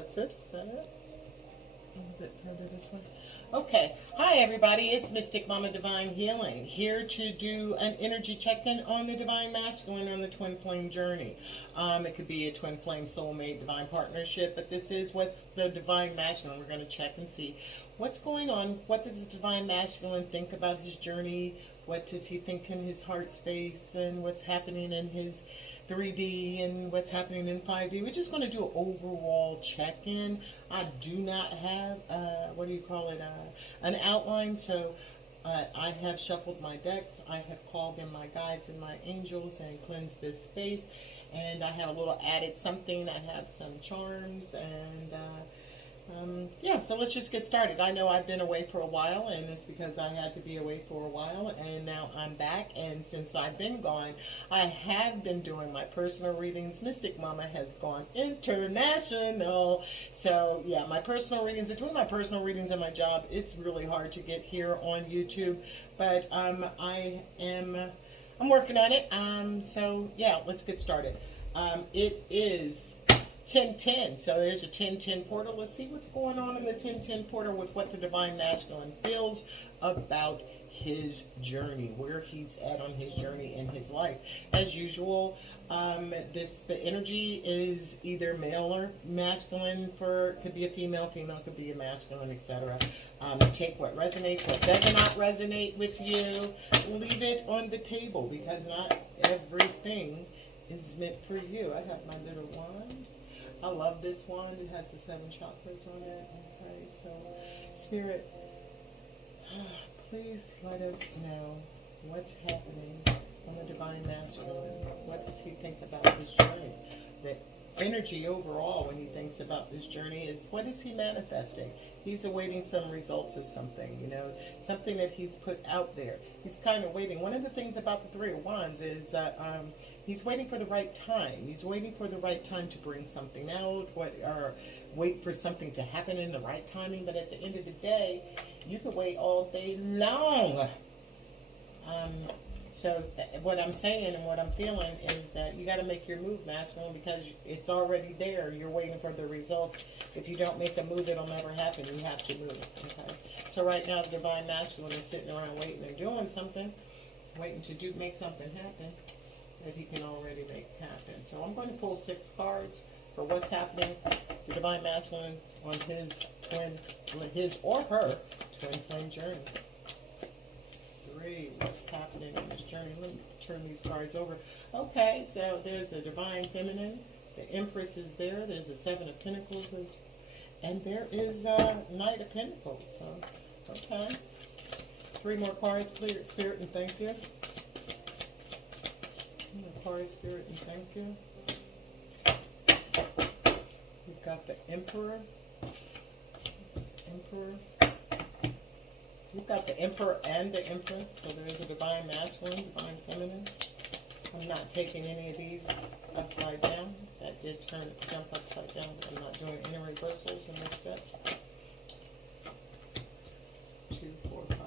that's it. Is that it? A little bit further this way. Okay. Hi, everybody. It's Mystic Mama Divine Healing, here to do an energy check-in on the Divine Masculine on the Twin Flame journey. It could be a Twin Flame soulmate divine partnership, but this is what's the Divine Masculine. We're going to check and see what's going on. What does the Divine Masculine think about his journey? What does he think in his heart space, and what's happening in his 3D and what's happening in 5D. We're just going to do an overall check-in. I do not have, what do you call it, an outline, so I have shuffled my decks. I have called in my guides and my angels and cleansed this space. And I have a little added something. I have some charms and yeah, so let's just get started. I know I've been away for a while, and it's because I had to be away for a while, and now I'm back. And since I've been gone, I have been doing my personal readings. Mystic Mama has gone international. So yeah, my personal readings, between my personal readings and my job, it's really hard to get here on YouTube. But I'm working on it. So yeah, let's get started. It is 1010. So there's a 1010 portal. Let's see what's going on in the 1010 portal with what the Divine Masculine feels about his journey, where he's at on his journey in his life. As usual, the energy is either male or masculine, could be a female could be a masculine, etc. Take what resonates, what does not resonate with you, leave it on the table, because not everything is meant for you. I have my little wand. I love this wand. It has the 7 chakras on it. Okay, so Spirit, please let us know what's happening on the Divine Masculine. What does he think about his journey? The energy overall when he thinks about this journey is, what is he manifesting? He's awaiting some results of something, you know, something that he's put out there. He's kind of waiting. One of the things about the 3 of Wands is that he's waiting for the right time. He's waiting for the right time to bring something out, or wait for something to happen in the right timing. But at the end of the day, you could wait all day long. So what I'm saying and what I'm feeling is that you got to make your move, masculine, because it's already there. You're waiting for the results. If you don't make a move, it'll never happen. You have to move. Okay. So right now, the Divine Masculine is sitting around waiting and doing something, waiting to make something happen that he can already make happen. So I'm going to pull 6 cards for what's happening. The Divine Masculine on his or her twin flame journey. 3, what's happening in this journey? Let me turn these cards over. Okay, so there's the Divine Feminine. The Empress is there. There's the 7 of Pentacles. And there is Knight of Pentacles. So, okay. 3 more cards, clear Spirit, and thank you. Card, Spirit, and thank you. We've got the Emperor. We've got the Emperor and the Empress. So there is a Divine Masculine, Divine Feminine. I'm not taking any of these upside down. That did jump upside down, but I'm not doing any reversals in this step. 2, 4, 5.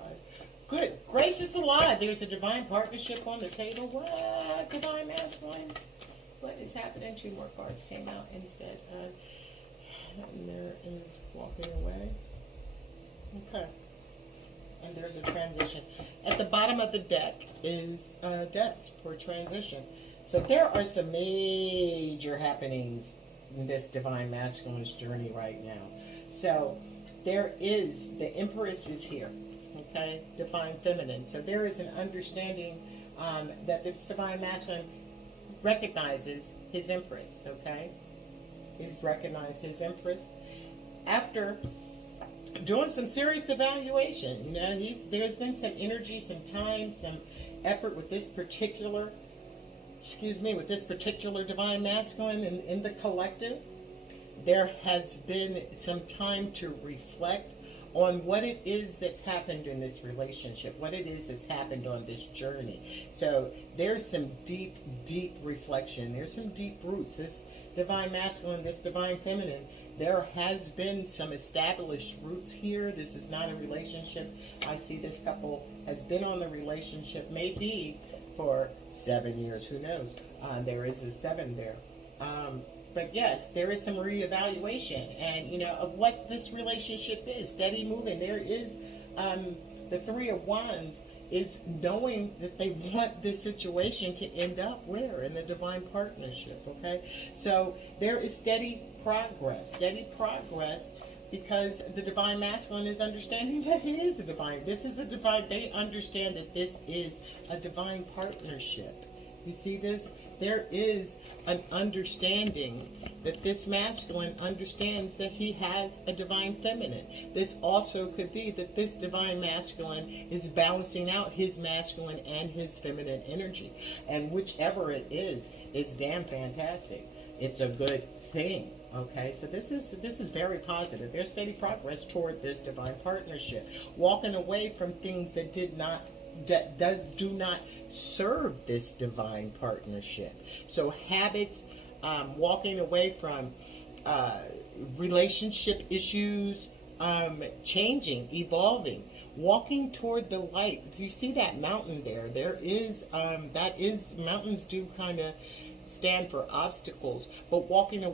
Good gracious alive. There's a divine partnership on the table. What? Divine Masculine? What is happening? 2 more cards came out instead. And there is walking away. Okay. And there's a transition. At the bottom of the deck is death for transition. So there are some major happenings in this Divine Masculine's journey right now. So there is, the Empress is here. Okay, Divine Feminine. So there is an understanding that this Divine Masculine recognizes his Empress. Okay, he's recognized his Empress after doing some serious evaluation. You know, there's been some energy, some time, some effort with this particular, with this particular Divine Masculine in the collective. There has been some time to reflect on what it is that's happened in this relationship, what it is that's happened on this journey. So there's some deep, deep reflection. There's some deep roots. This Divine Masculine, this Divine Feminine, there has been some established roots here. This is not a relationship. I see this couple has been on the relationship maybe for 7 years. Who knows? There is a 7 there. But yes, there is some reevaluation, and of what this relationship is. Steady moving. There is the Three of Wands is knowing that they want this situation to end up where? In the divine partnership, okay? So there is steady progress, because the divine masculine is understanding that it is a divine. This is a divine. They understand that this is a divine partnership. You see this? There is an understanding that this masculine understands that he has a divine feminine. This also could be that this divine masculine is balancing out his masculine and his feminine energy. And whichever it is damn fantastic. It's a good thing. Okay, so this is very positive. There's steady progress toward this divine partnership. Walking away from things that do not serve this divine partnership. So habits, walking away from relationship issues, changing, evolving, walking toward the light. Do you see that mountain there? There is mountains do kind of stand for obstacles, but walking to,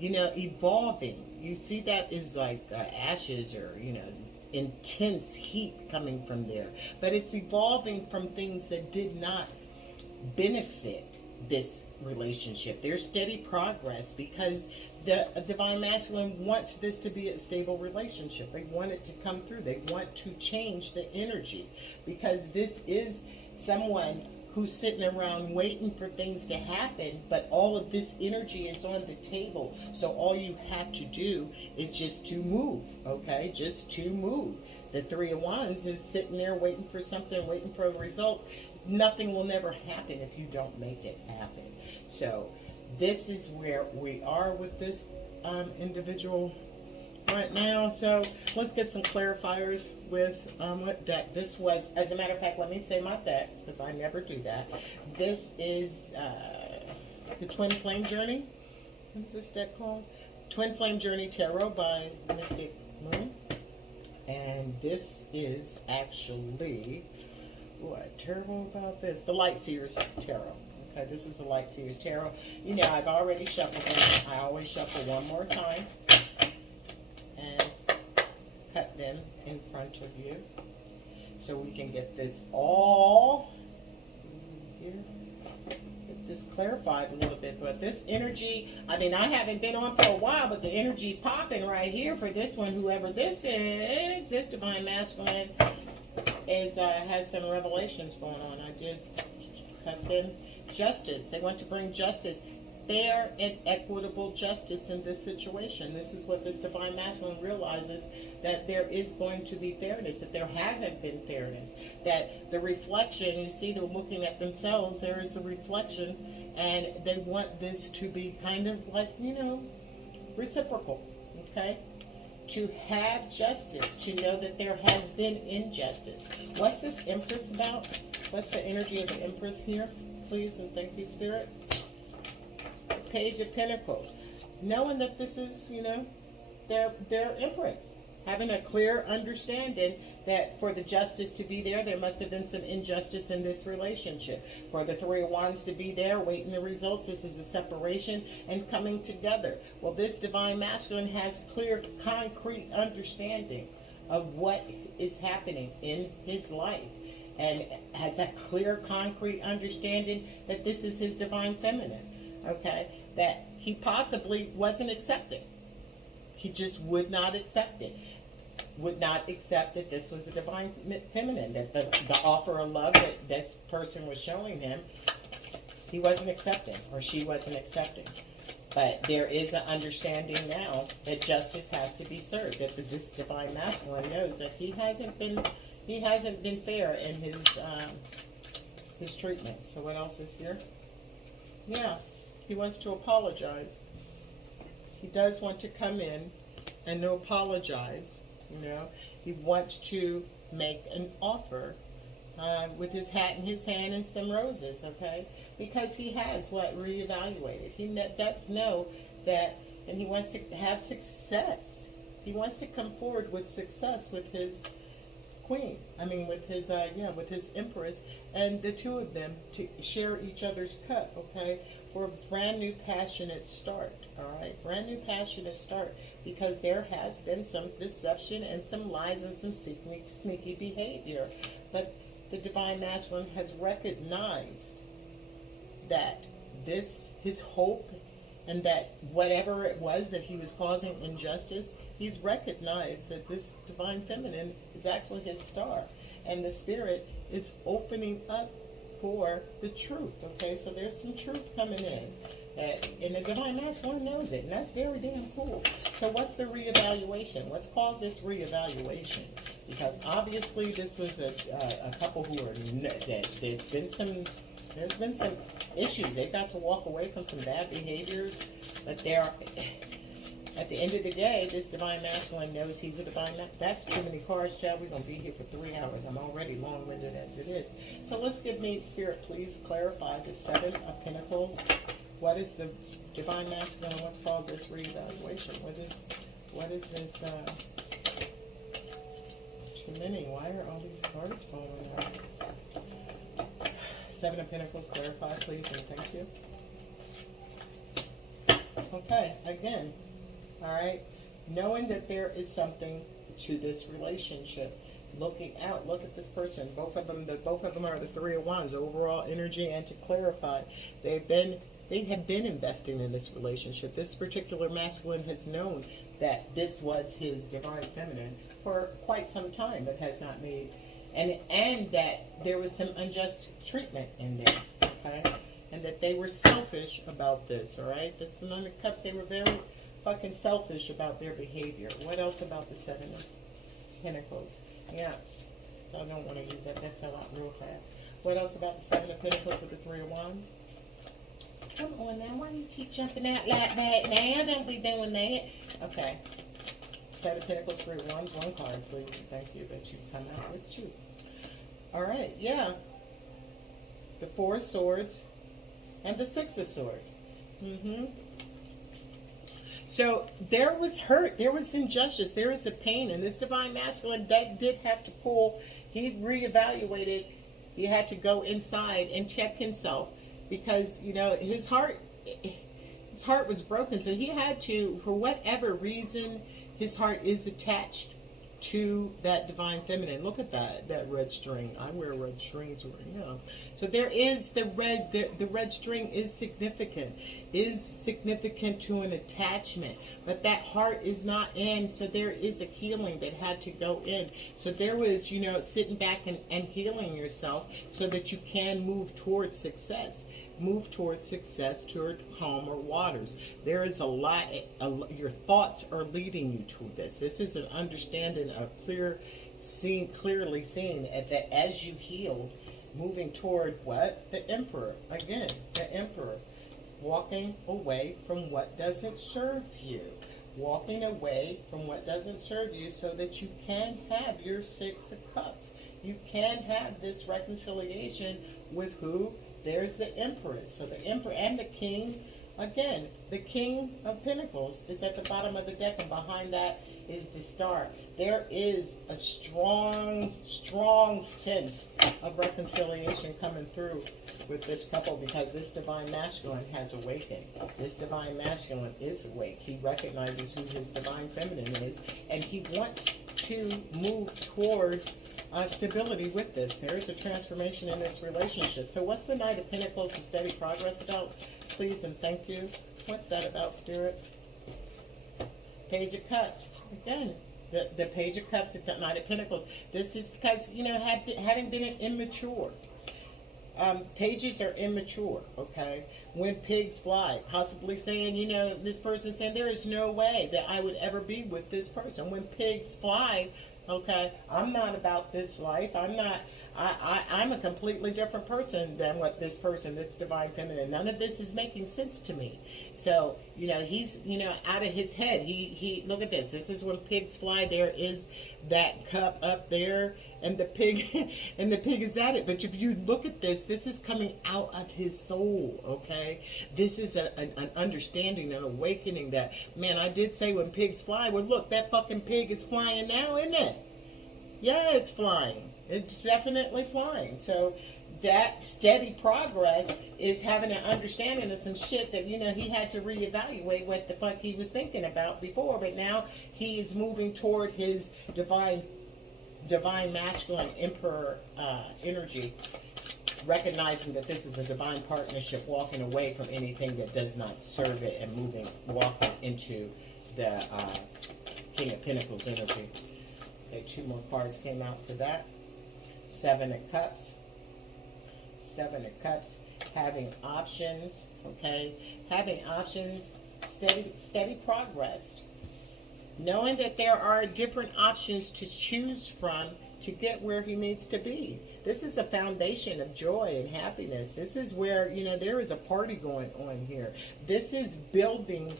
evolving. You see that is like ashes, or intense heat coming from there, but it's evolving from things that did not benefit this relationship. There's steady progress because the divine masculine wants this to be a stable relationship. They want it to come through. They want to change the energy, because this is someone who's sitting around waiting for things to happen, but all of this energy is on the table. So all you have to do is just to move, okay? Just to move. The Three of Wands is sitting there waiting for something, waiting for the results. Nothing will never happen if you don't make it happen. So this is where we are with this individual right now. So let's get some clarifiers with what deck this was. As a matter of fact, let me say my decks, because I never do that. This is the Twin Flame Journey. What's this deck called? Twin Flame Journey Tarot by Mystic Moon. And this is actually, what terrible about this? The Light Seers Tarot. Okay, this is the Light Seers Tarot. I've already shuffled them. I always shuffle one more time and cut them in front of you so we can get this all here. Get this clarified a little bit. But this energy, I haven't been on for a while, but the energy popping right here for this one, whoever this is, this divine masculine has some revelations going on. I did cut them. Justice. They want to bring justice, fair and equitable justice in this situation. This is what this divine masculine realizes, that there is going to be fairness, that there hasn't been fairness, that the reflection, you see, they're looking at themselves, there is a reflection, and they want this to be kind of like, reciprocal, okay? To have justice, to know that there has been injustice. What's this Empress about? What's the energy of the Empress here? Please and thank you, Spirit. Page of Pentacles. Knowing that this is, their Empress. Having a clear understanding that for the justice to be there must have been some injustice in this relationship. For the Three of Wands to be there, waiting the results, this is a separation and coming together. Well, this divine masculine has clear, concrete understanding of what is happening in his life, and has a clear, concrete understanding that this is his divine feminine, okay? That he possibly wasn't accepting. He just would not accept it. Would not accept that this was a divine feminine, that the offer of love that this person was showing him, he wasn't accepting, or she wasn't accepting. But there is an understanding now that justice has to be served, that this divine masculine knows that he hasn't been fair in his treatment. So what else is here? Yeah, he wants to apologize. He does want to come in and to apologize. He wants to make an offer with his hat in his hand and some roses, okay? Because he has reevaluated. He does know that, and he wants to have success. He wants to come forward with success with his queen. I mean, with his with his Empress, and the two of them to share each other's cup. Okay, for a brand new passionate start. All right, brand new passionate start, because there has been some deception and some lies and some sneaky behavior, but the divine masculine has recognized that this, his hope, and that whatever it was that he was causing injustice, he's recognized that this divine feminine is actually his star, and the spirit is opening up for the truth. Okay, so there's some truth coming in, and the divine masculine knows it, and that's very damn cool. So what's the reevaluation? What's caused this reevaluation? Because obviously this was a couple who are there's been some issues. They've got to walk away from some bad behaviors, but they're, at the end of the day, this divine masculine knows he's a divine. That's too many cards, child. We're going to be here for 3 hours. I'm already long-winded as it is. So let's give me, Spirit, please clarify the 7 of Pentacles. What is the divine masculine, and what's caused this reevaluation? What is this? Too many. Why are all these cards falling out? 7 of Pentacles, clarify, please, and thank you. Okay, again, all right, knowing that there is something to this relationship, looking out, look at this person. Both of them are the 3 of Wands, overall energy, and to clarify, they have been investing in this relationship. This particular masculine has known that this was his divine feminine for quite some time, but has not made. And that there was some unjust treatment in there, okay? And that they were selfish about this, all right? This is the Nine of Cups. They were very fucking selfish about their behavior. What else about the 7 of Pentacles? Yeah, I don't want to use that. That fell out real fast. What else about the 7 of Pentacles with the 3 of Wands? Come on now. Why do you keep jumping out like that now? Don't be doing that. Okay. 7 of Pentacles, 3 of Wands, 1 card, please. Thank you that you come out with truth. All right, yeah. The 4 of Swords and the 6 of Swords. So there was hurt, there was injustice, there was a pain, and this divine masculine that did have to pull. He reevaluated. He had to go inside and check himself, because you know his heart was broken. So he had to, for whatever reason, his heart is attached to that divine feminine. Look at that red string. I wear red strings right now. So there is the red string is significant to an attachment, but that heart is not in. So there is a healing that had to go in. So there was, you know, sitting back and healing yourself so that you can move towards success. Move towards success, toward calmer waters. There is a lot, your thoughts are leading you to this. This is an understanding, a clearly seen that as you healed, moving toward what? The Emperor. Again, the Emperor. Walking away from what doesn't serve you. Walking away from what doesn't serve you so that you can have your 6 of Cups. You can have this reconciliation with who? There's the Empress. So the Emperor and the King. Again, the King of Pentacles is at the bottom of the deck, and behind that is the Star. There is a strong sense of reconciliation coming through with this couple, because this divine masculine has awakened. This divine masculine is awake. He recognizes who his divine feminine is, and he wants to move toward stability with this. There is a transformation in this relationship. So what's the Knight of Pentacles, the steady progress about? Please and thank you. What's that about, Spirit? Page of Cups. Again, the Page of Cups, the Knight of Pentacles. This is because, you know, having been immature. Pages are immature, okay? When pigs fly, possibly saying, you know, this person saying, there is no way that I would ever be with this person. When pigs fly, okay, I'm not about this life. I'm a completely different person than what this person, this divine feminine. None of this is making sense to me. So, you know, he's, you know, out of his head. He look at this. This is when pigs fly. There is that cup up there, and the pig, and the pig is at it. But if you look at this, this is coming out of his soul, okay? This is an understanding, an awakening that, man, I did say when pigs fly. Well, look, that fucking pig is flying now, isn't it? Yeah, it's flying. It's definitely flying. So that steady progress is having an understanding of some shit that, you know, he had to reevaluate what the fuck he was thinking about before. But now he is moving toward his divine masculine emperor energy, recognizing that this is a divine partnership, walking away from anything that does not serve it and walking into the King of Pentacles energy. Okay, 2 more cards came out for that. 7 of Cups. 7 of Cups. Having options, okay? Having options, steady progress. Knowing that there are different options to choose from to get where he needs to be. This is a foundation of joy and happiness. This is where, you know, there is a party going on here. This is building,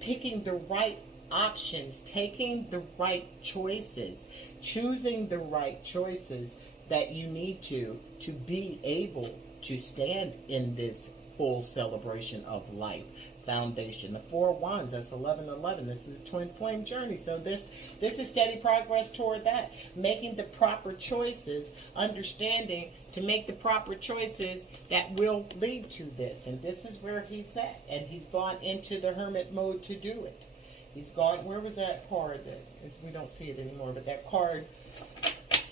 picking the right options, taking the right choices, choosing the right choices that you need to be able to stand in this full celebration of life. Foundation. The 4 of Wands, that's 11-11. This is a twin flame journey. So this is steady progress toward that. Making the proper choices, understanding to make the proper choices that will lead to this. And this is where he's at. And he's gone into the hermit mode to do it. He's gone, where was that card? We don't see it anymore, but that card,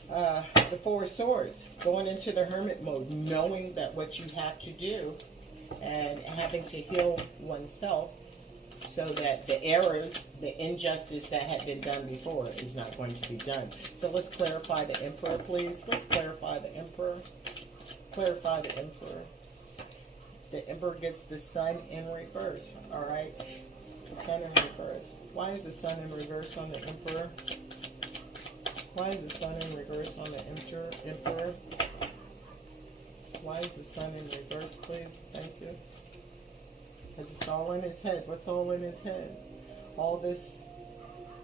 the 4 of Swords, going into the hermit mode, knowing that what you have to do and having to heal oneself so that the errors, the injustice that had been done before is not going to be done. So let's clarify the Emperor, please. Let's clarify the Emperor. Clarify the Emperor. The Emperor gets the Sun in reverse, all right? The Sun in reverse. Why is the Sun in reverse on the Emperor? Why is the Sun in reverse on the Emperor? Why is the Sun in reverse, please? Thank you. Because it's all in his head. What's all in his head? All this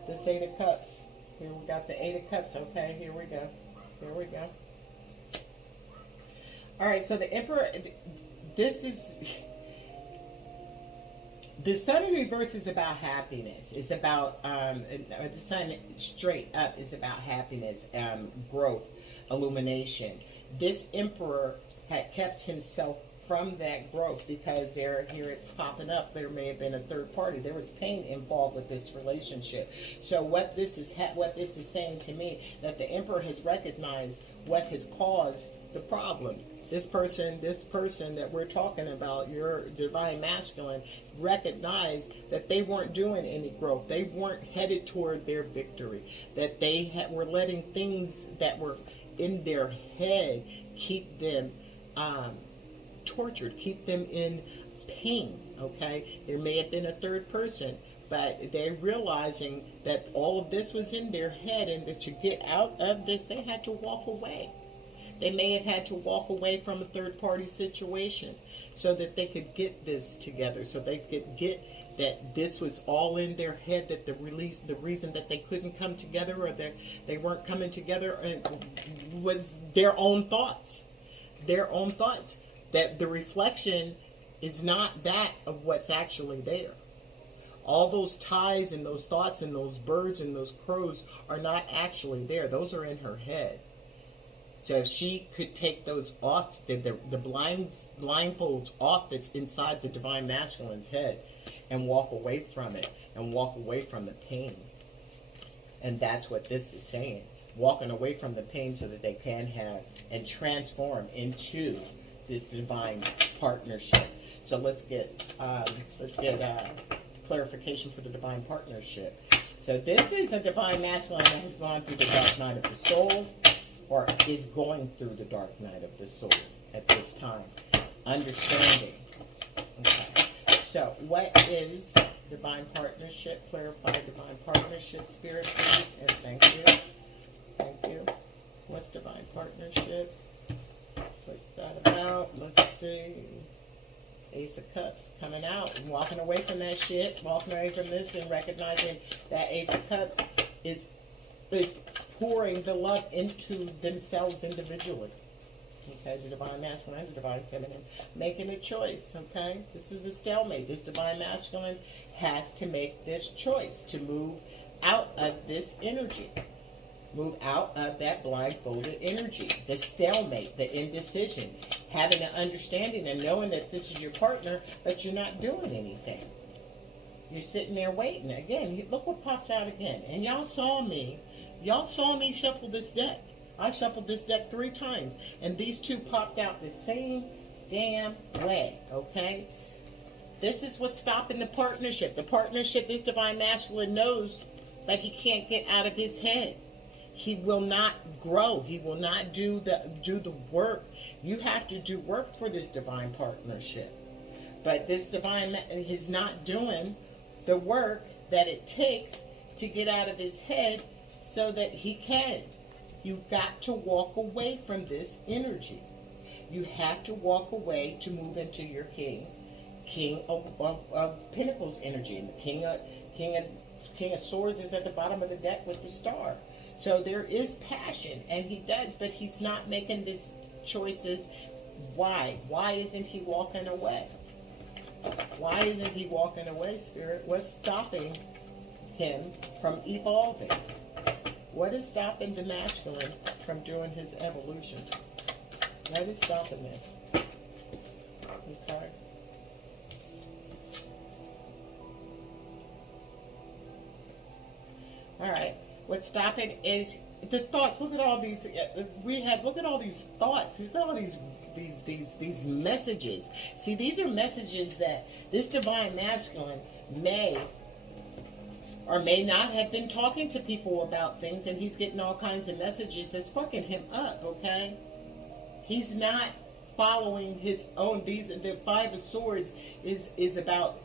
8 of Cups. Here we got the 8 of Cups. Okay, here we go. Here we go. All right, so the Emperor, this is... The Sun in reverse is about happiness. It's about, the Sun straight up is about happiness, growth, illumination. This Emperor had kept himself from that growth because here it's popping up. There may have been a third party. There was pain involved with this relationship. So what this is saying to me, that the Emperor has recognized what has caused the problems. This person that we're talking about, your divine masculine, recognized that they weren't doing any growth. They weren't headed toward their victory. That they were letting things that were in their head keep them tortured, keep them in pain, okay? There may have been a third person, but they're realizing that all of this was in their head, and that to get out of this, they had to walk away. They may have had to walk away from a third-party situation so that they could get this together, so they could get that this was all in their head, that the reason that they couldn't come together or that they weren't coming together was their own thoughts. Their own thoughts. That the reflection is not that of what's actually there. All those ties and those thoughts and those birds and those crows are not actually there. Those are in her head. So if she could take those off, the blindfolds off that's inside the divine masculine's head, and walk away from it, and walk away from the pain. And that's what this is saying. Walking away from the pain so that they can have and transform into this divine partnership. So let's get clarification for the divine partnership. So this is a divine masculine that has gone through the dark night of the soul, or is going through the dark night of the soul at this time. Understanding. Okay. So what is divine partnership? Clarify divine partnership, Spirit, please. And thank you. Thank you. What's divine partnership? What's that about? Let's see. Ace of Cups coming out and walking away from that shit, walking away from this and recognizing that Ace of Cups is pouring the love into themselves individually. Okay, the divine masculine and the divine feminine making a choice. Okay, this is a stalemate. This divine masculine has to make this choice to move out of this energy. Move out of that blindfolded energy, the stalemate, the indecision, having an understanding and knowing that this is your partner, but you're not doing anything. You're sitting there waiting. Again, look what pops out again. And y'all saw me shuffle this deck. I shuffled this deck 3 times, and these two popped out the same damn way, okay? This is what's stopping the partnership. The partnership, this divine masculine knows that he can't get out of his head. He will not grow. He will not do the work. You have to do work for this divine partnership. But this divine is not doing the work that it takes to get out of his head so that he can. You've got to walk away from this energy. You have to walk away to move into your king of Pentacles energy. And the king of Swords is at the bottom of the deck with the star. So there is passion, and he does, but he's not making these choices. Why? Why isn't he walking away? Why isn't he walking away, Spirit? What's stopping him from evolving? What is stopping the masculine from doing his evolution? What is stopping this? Okay. All right. What's stopping is the thoughts. Look at all these. Look at all these thoughts. Look at all these messages. See, these are messages that this divine masculine may or may not have been talking to people about things, and he's getting all kinds of messages that's fucking him up. Okay, he's not following his own. The Five of Swords is about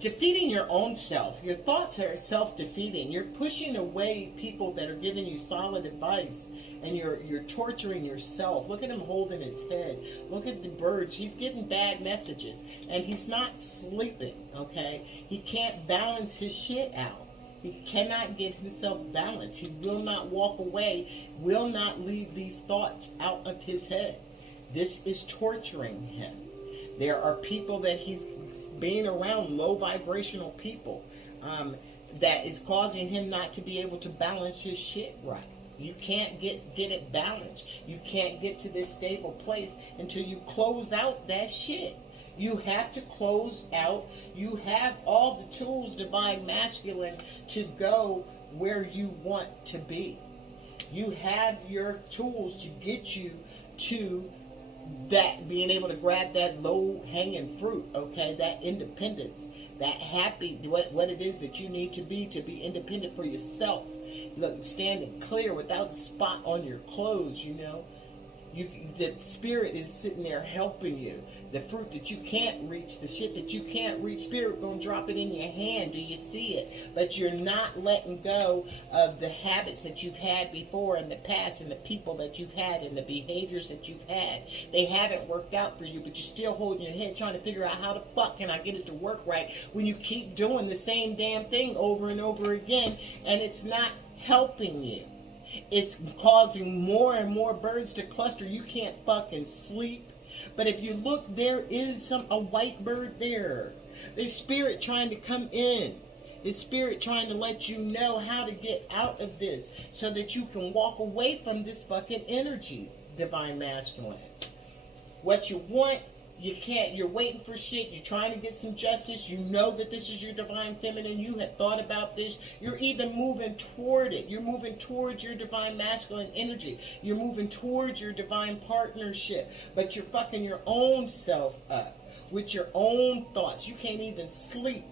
defeating your own self. Your thoughts are self-defeating. You're pushing away people that are giving you solid advice, and you're torturing yourself. Look at him holding his head. Look at the birds. He's getting bad messages, and he's not sleeping, okay? He can't balance his shit out. He cannot get himself balanced. He will not walk away, will not leave these thoughts out of his head. This is torturing him. There are people that he's being around, low vibrational people, that is causing him not to be able to balance his shit right. You can't get it balanced. You can't get to this stable place until you close out that shit. You have to close out. You have all the tools, divine masculine, to go where you want to be. You have your tools to get you to that, being able to grab that low hanging fruit, okay, that independence, that happy, what it is that you need to be independent for yourself. Look, standing clear without spot on your clothes, the spirit is sitting there helping you. The fruit that you can't reach, the shit that you can't reach, spirit gonna drop it in your hand. Do you see it? But you're not letting go of the habits that you've had before in the past, and the people that you've had, and the behaviors that you've had. They haven't worked out for you, but you're still holding your head trying to figure out how the fuck can I get it to work right when you keep doing the same damn thing over and over again, and it's not helping you. It's causing more and more birds to cluster. You can't fucking sleep. But if you look, there is a white bird there. There's spirit trying to come in. It's spirit trying to let you know how to get out of this so that you can walk away from this fucking energy, divine masculine. What you want, you can't. You're waiting for shit. You're trying to get some justice. You know that this is your divine feminine. You have thought about this. You're even moving toward it. You're moving towards your divine masculine energy. You're moving towards your divine partnership. But you're fucking your own self up with your own thoughts. You can't even sleep.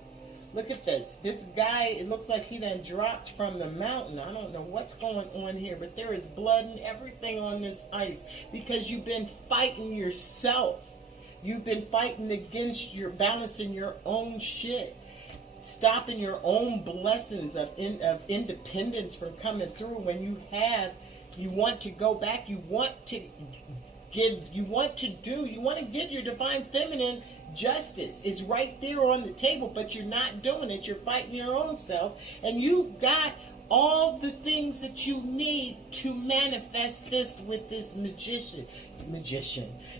Look at this. This guy, it looks like he done dropped from the mountain. I don't know what's going on here, but there is blood and everything on this ice because you've been fighting yourself. You've been fighting against your balancing your own shit, stopping your own blessings of independence from coming through. When you want to go back, you want to give your divine feminine justice. Is right there on the table, but you're not doing it. You're fighting your own self, and you've got all the things that you need to manifest this with this magician.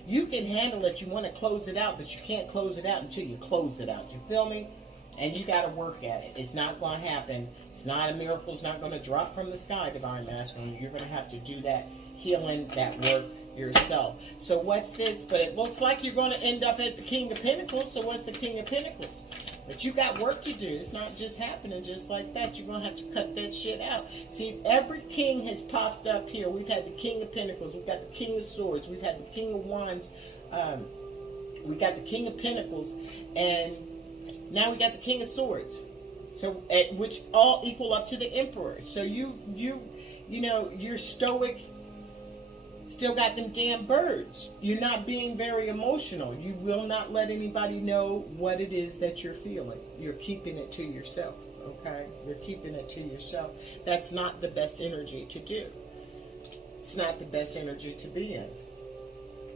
You can handle it. You want to close it out, but you can't close it out until you close it out. You feel me? And you got to work at it. It's not going to happen It's not a miracle. It's not going to drop from the sky, Divine Masculine. You're going to have to do that healing, that work yourself. So what's this? But it looks like you're going to end up at the King of Pentacles. So what's the King of Pentacles? But you got work to do. It's not just happening just like that. You're going to have to cut that shit out. See, every king has popped up here. We've had the King of Pentacles. We've got the King of Swords. We've had the King of Wands. We got the King of Pentacles. And now we got the King of Swords. So, which all equal up to the Emperor. So you know, you're stoic. Still got them damn birds. You're not being very emotional. You will not let anybody know what it is that you're feeling. You're keeping it to yourself, okay? You're keeping it to yourself. That's not the best energy to do. It's not the best energy to be in,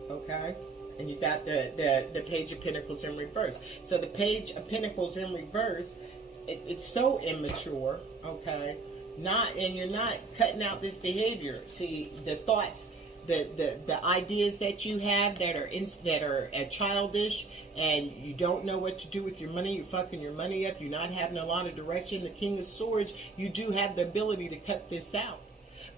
okay? And you got the Page of Pentacles in reverse. So the Page of Pentacles in reverse, it's so immature, okay? And you're not cutting out this behavior. See, the thoughts, the ideas that you have that are childish, and you don't know what to do with your money. You're fucking your money up. You're not having a lot of direction. The King of Swords, you do have the ability to cut this out.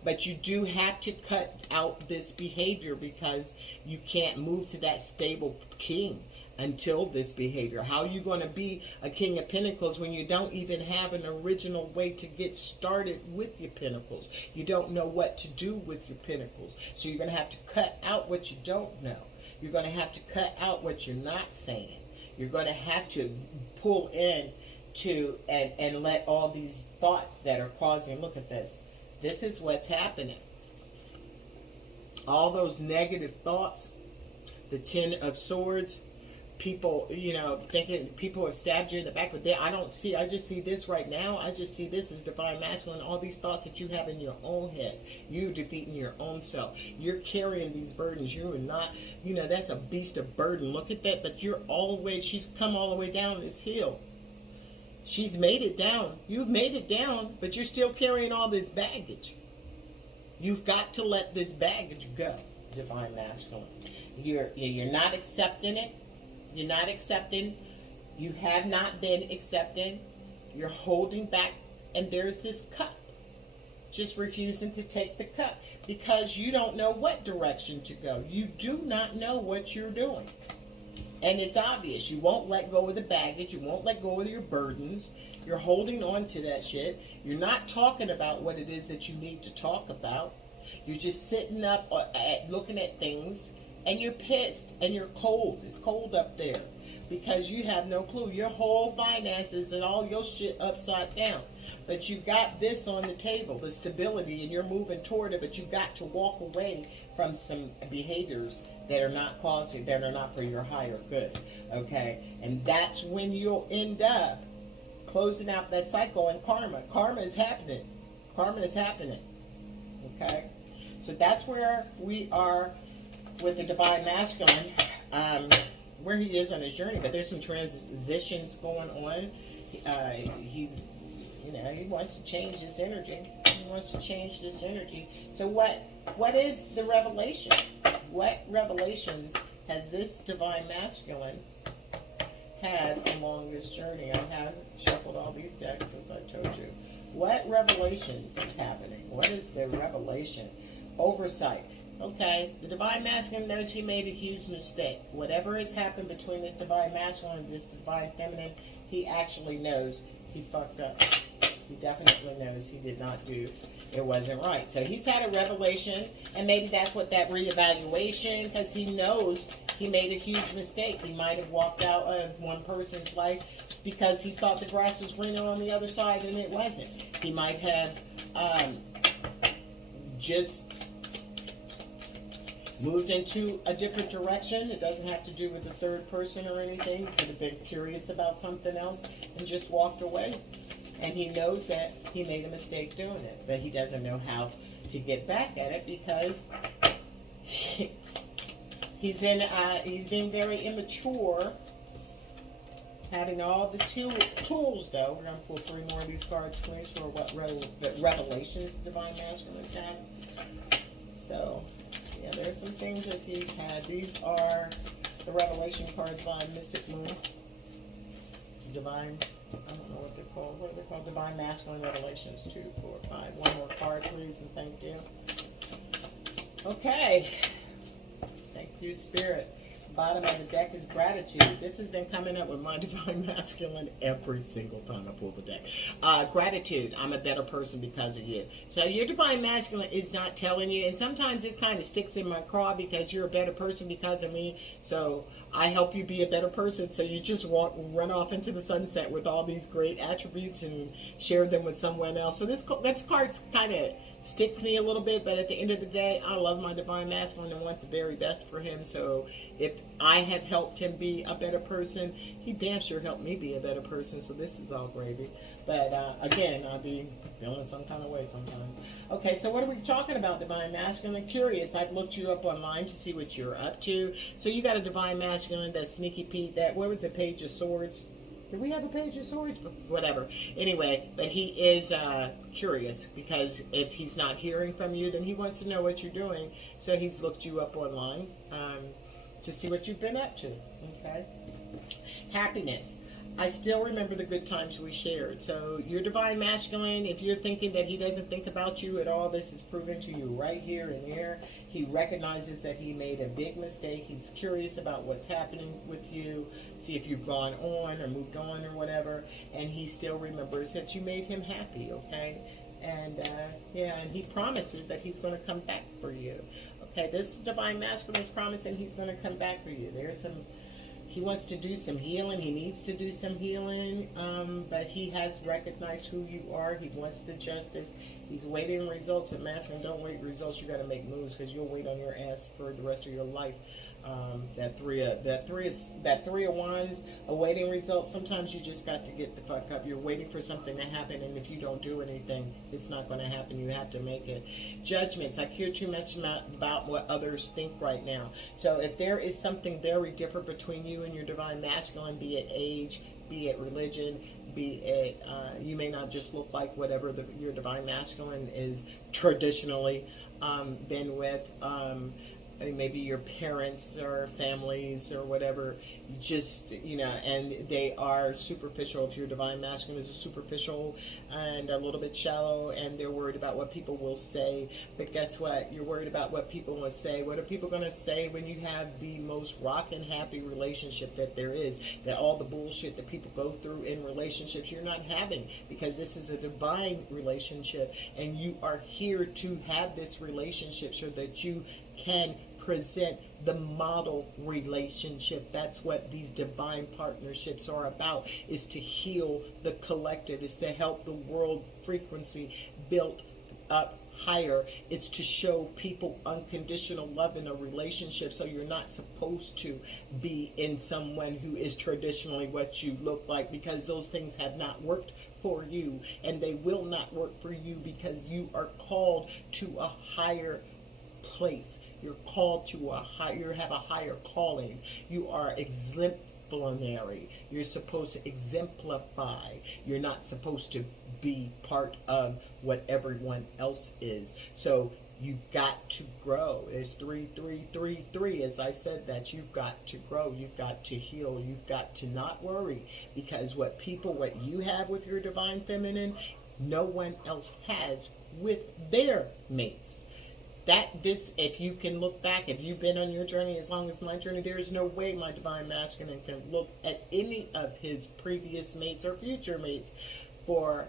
But you do have to cut out this behavior because you can't move to that stable king until this behavior. How are you going to be a King of Pentacles when you don't even have an original way to get started with your pentacles? You don't know what to do with your pentacles. So you're going to have to cut out what you don't know. You're going to have to cut out what you're not saying. You're going to have to pull in to and let all these thoughts that are causing, look at this. This is what's happening. All those negative thoughts, the Ten of Swords, people, you know, thinking people have stabbed you in the back, but I don't see, I just see this right now. I just see this as Divine Masculine, all these thoughts that you have in your own head. You defeating your own self. You're carrying these burdens. You are not, you know, that's a beast of burden. Look at that, but you're all the way, she's come all the way down this hill. She's made it down. You've made it down, but you're still carrying all this baggage. You've got to let this baggage go, Divine Masculine. You're not accepting it. You're not accepting. You have not been accepting. You're holding back. And there's this cup. Just refusing to take the cup. Because you don't know what direction to go. You do not know what you're doing. And it's obvious. You won't let go of the baggage. You won't let go of your burdens. You're holding on to that shit. You're not talking about what it is that you need to talk about. You're just sitting up looking at things. And you're pissed and you're cold. It's cold up there because you have no clue. Your whole finances and all your shit upside down. But you got this on the table, the stability, and you're moving toward it. But you got to walk away from some behaviors that are not causing, that are not for your higher good. Okay? And that's when you'll end up closing out that cycle and karma. Karma is happening. Karma is happening. Okay? So that's where we are with the Divine Masculine, where he is on his journey. But there's some transitions going on. He's, you know, he wants to change this energy. He wants to change this energy. So what is the revelation? What revelations has this Divine Masculine had along this journey? I have shuffled all these decks, as I told you. What revelations is happening? What is the revelation? Oversight. Okay, the Divine Masculine knows he made a huge mistake. Whatever has happened between this Divine Masculine and this Divine Feminine, he actually knows he fucked up. He definitely knows he did not do, it wasn't right. So he's had a revelation, and maybe that's what that reevaluation, because he knows he made a huge mistake. He might have walked out of one person's life because he thought the grass was greener on the other side, and it wasn't. He might have just moved into a different direction. It doesn't have to do with the third person or anything. He could have been curious about something else and just walked away. And he knows that he made a mistake doing it, but he doesn't know how to get back at it because he's being very immature, having all the tools, though. We're going to pull 3 more of these cards, please, for what revelations the Divine Masculine has had. So, yeah, there's some things that he's had. These are the revelation cards by Mystic Moon, Divine I don't know what they're called. What are they called? Divine Masculine Revelations 2, 4, 5. One more card, please, and thank you. Okay. Thank you, Spirit. Bottom of the deck is gratitude. This has been coming up with my Divine Masculine every single time I pull the deck. Gratitude. I'm a better person because of you. So your Divine Masculine is not telling you, and sometimes this kind of sticks in my craw because you're a better person because of me. So I help you be a better person. So you just run off into the sunset with all these great attributes and share them with someone else. So this card kind of sticks me a little bit, but at the end of the day, I love my Divine Masculine and want the very best for him. So if I have helped him be a better person, he damn sure helped me be a better person. So this is all gravy. But again, I'll be feeling some kind of way sometimes. Okay, so what are we talking about, Divine Masculine? Curious. I've looked you up online to see what you're up to. So you got a Divine Masculine, that sneaky Pete, that, where was the Page of Swords? Do we have a Page of Swords? Whatever. Anyway, but he is curious, because if he's not hearing from you, then he wants to know what you're doing. So he's looked you up online to see what you've been up to. Okay. Happiness. I still remember the good times we shared. So your Divine Masculine, if you're thinking that he doesn't think about you at all, this is proven to you right here and here. He recognizes that he made a big mistake. He's curious about what's happening with you, see if you've gone on or moved on or whatever, and he still remembers that you made him happy, okay? And yeah, and he promises that he's going to come back for you. Okay, this Divine Masculine is promising he's going to come back for you. There's some... He wants to do some healing. He needs to do some healing, but he has recognized who you are. He wants the justice. He's waiting results, but Masculine, don't wait results. You got to make moves, because you'll wait on your ass for the rest of your life. That three of wands, awaiting results. Sometimes you just got to get the fuck up. You're waiting for something to happen, and if you don't do anything, it's not going to happen. You have to make it. Judgments. I care too much about what others think right now. So if there is something very different between you and your Divine Masculine, be it age, be it religion, be it you may not just look like whatever your Divine Masculine is traditionally been with. Maybe your parents or families or whatever, just, you know, and they are superficial. If your Divine Masculine is a superficial and a little bit shallow, and they're worried about what people will say. But guess what? You're worried about what people will say. What are people going to say when you have the most rockin' happy relationship that there is? That all the bullshit that people go through in relationships, you're not having, because this is a divine relationship, and you are here to have this relationship so that you can present the model relationship. That's what these divine partnerships are about, is to heal the collective, is to help the world frequency build up higher. It's to show people unconditional love in a relationship. So you're not supposed to be in someone who is traditionally what you look like, because those things have not worked for you, and they will not work for you, because you are called to a higher place. You're called to you have a higher calling. You are exemplary. You're supposed to exemplify. You're not supposed to be part of what everyone else is. So you got to grow. It's 3, 3, 3, 3. As I said, that you've got to grow. You've got to heal. You've got to not worry, because what you have with your Divine Feminine, no one else has with their mates. If you can look back, if you've been on your journey as long as my journey, there is no way my Divine Masculine can look at any of his previous mates or future mates for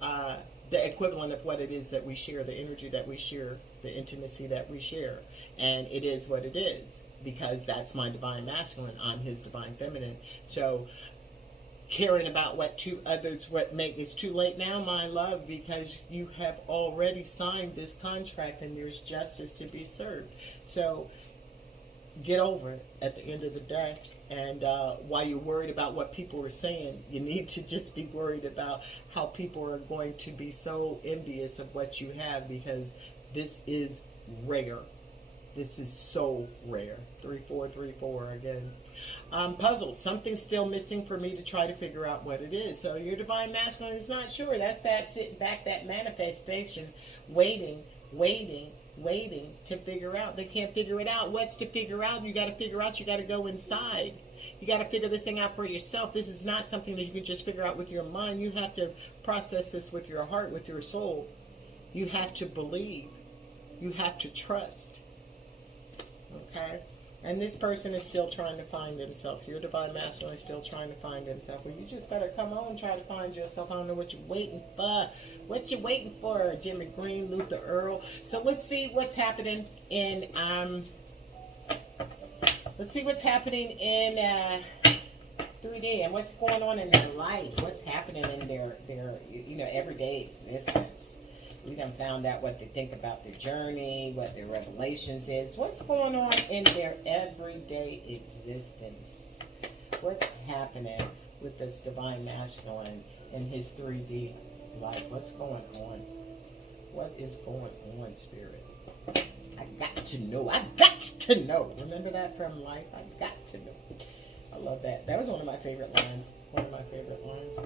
the equivalent of what it is that we share, the energy that we share, the intimacy that we share. And it is what it is, because that's my Divine Masculine. I'm his Divine Feminine. So caring about what to others, it's too late now, my love, because you have already signed this contract, and there's justice to be served. So get over it at the end of the day. And while you're worried about what people are saying, you need to just be worried about how people are going to be so envious of what you have, because this is rare. This is so rare. 3, 4, 3, 4 again. Puzzles. Something's still missing for me to try to figure out what it is. So your Divine Masculine is not sure. That's that sitting back, that manifestation, waiting to figure out. They can't figure it out. What's to figure out? You got to figure out. You got to go inside. You got to figure this thing out for yourself. This is not something that you can just figure out with your mind. You have to process this with your heart, with your soul. You have to believe. You have to trust. Okay? And this person is still trying to find himself. Your divine masculine is still trying to find himself. Well, you just better come on and try to find yourself. I don't know what you're waiting for. What you waiting for, Jimmy Green, Luther Earl. So let's see what's happening in 3D and what's going on in their life. What's happening in their everyday existence. We done found out what they think about their journey, what their revelations is. What's going on in their everyday existence? What's happening with this divine masculine in his 3D life? What's going on? What is going on, Spirit? I got to know. I got to know. Remember that from Life? I got to know. I love that. That was one of my favorite lines. One of my favorite lines.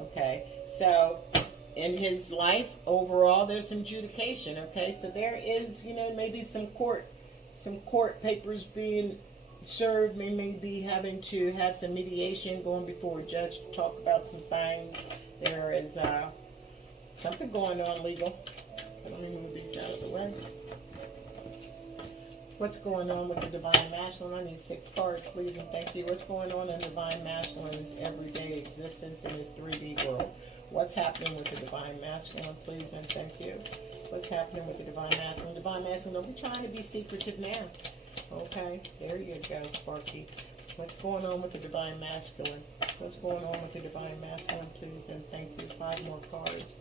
Okay, so in his life overall, there's some adjudication. Okay, so there is, maybe some court papers being served. Maybe having to have some mediation, going before a judge to talk about some things. There is something going on legal. Let me move these out of the way. What's going on with the divine masculine? I need 6 cards, please, and thank you. What's going on in divine masculine's everyday existence in this 3D world? What's happening with the divine masculine, please, and thank you. What's happening with the divine masculine? Divine masculine, don't be trying to be secretive now. Okay, there you go, Sparky. What's going on with the divine masculine? What's going on with the divine masculine, please, and thank you. 5 more cards.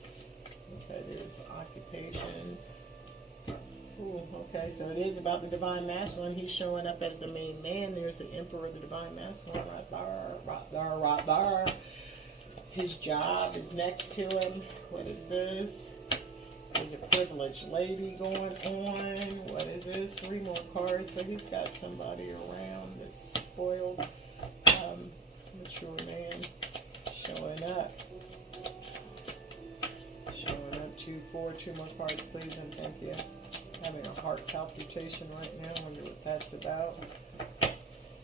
Okay, there's occupation. Ooh, okay, so it is about the divine masculine. He's showing up as the main man. There's the emperor of the divine masculine right there, right there, right there. His job is next to him. What is this? There's a privileged lady going on. What is this? 3 more cards. So he's got somebody around that's spoiled. Mature man showing up. Showing up. 2, 4. 2 more cards, please, and thank you. Having a heart palpitation right now. I wonder what that's about.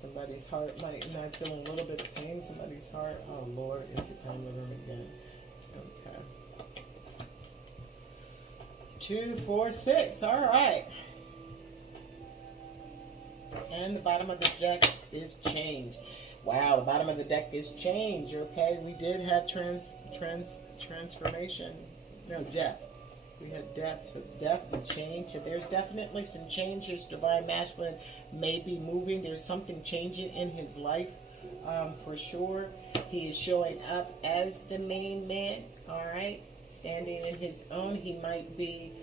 Somebody's heart might not feeling a little bit of pain. Somebody's heart. Oh Lord, it's become the room again. Okay. 2, 4, 6. All right. And the bottom of the deck is change. Wow, the bottom of the deck is change. Okay, we did have transformation. No, death. We had death, so death and change. So there's definitely some changes. Divine masculine may be moving. There's something changing in his life, for sure. He is showing up as the main man. All right, standing in his own. He might be.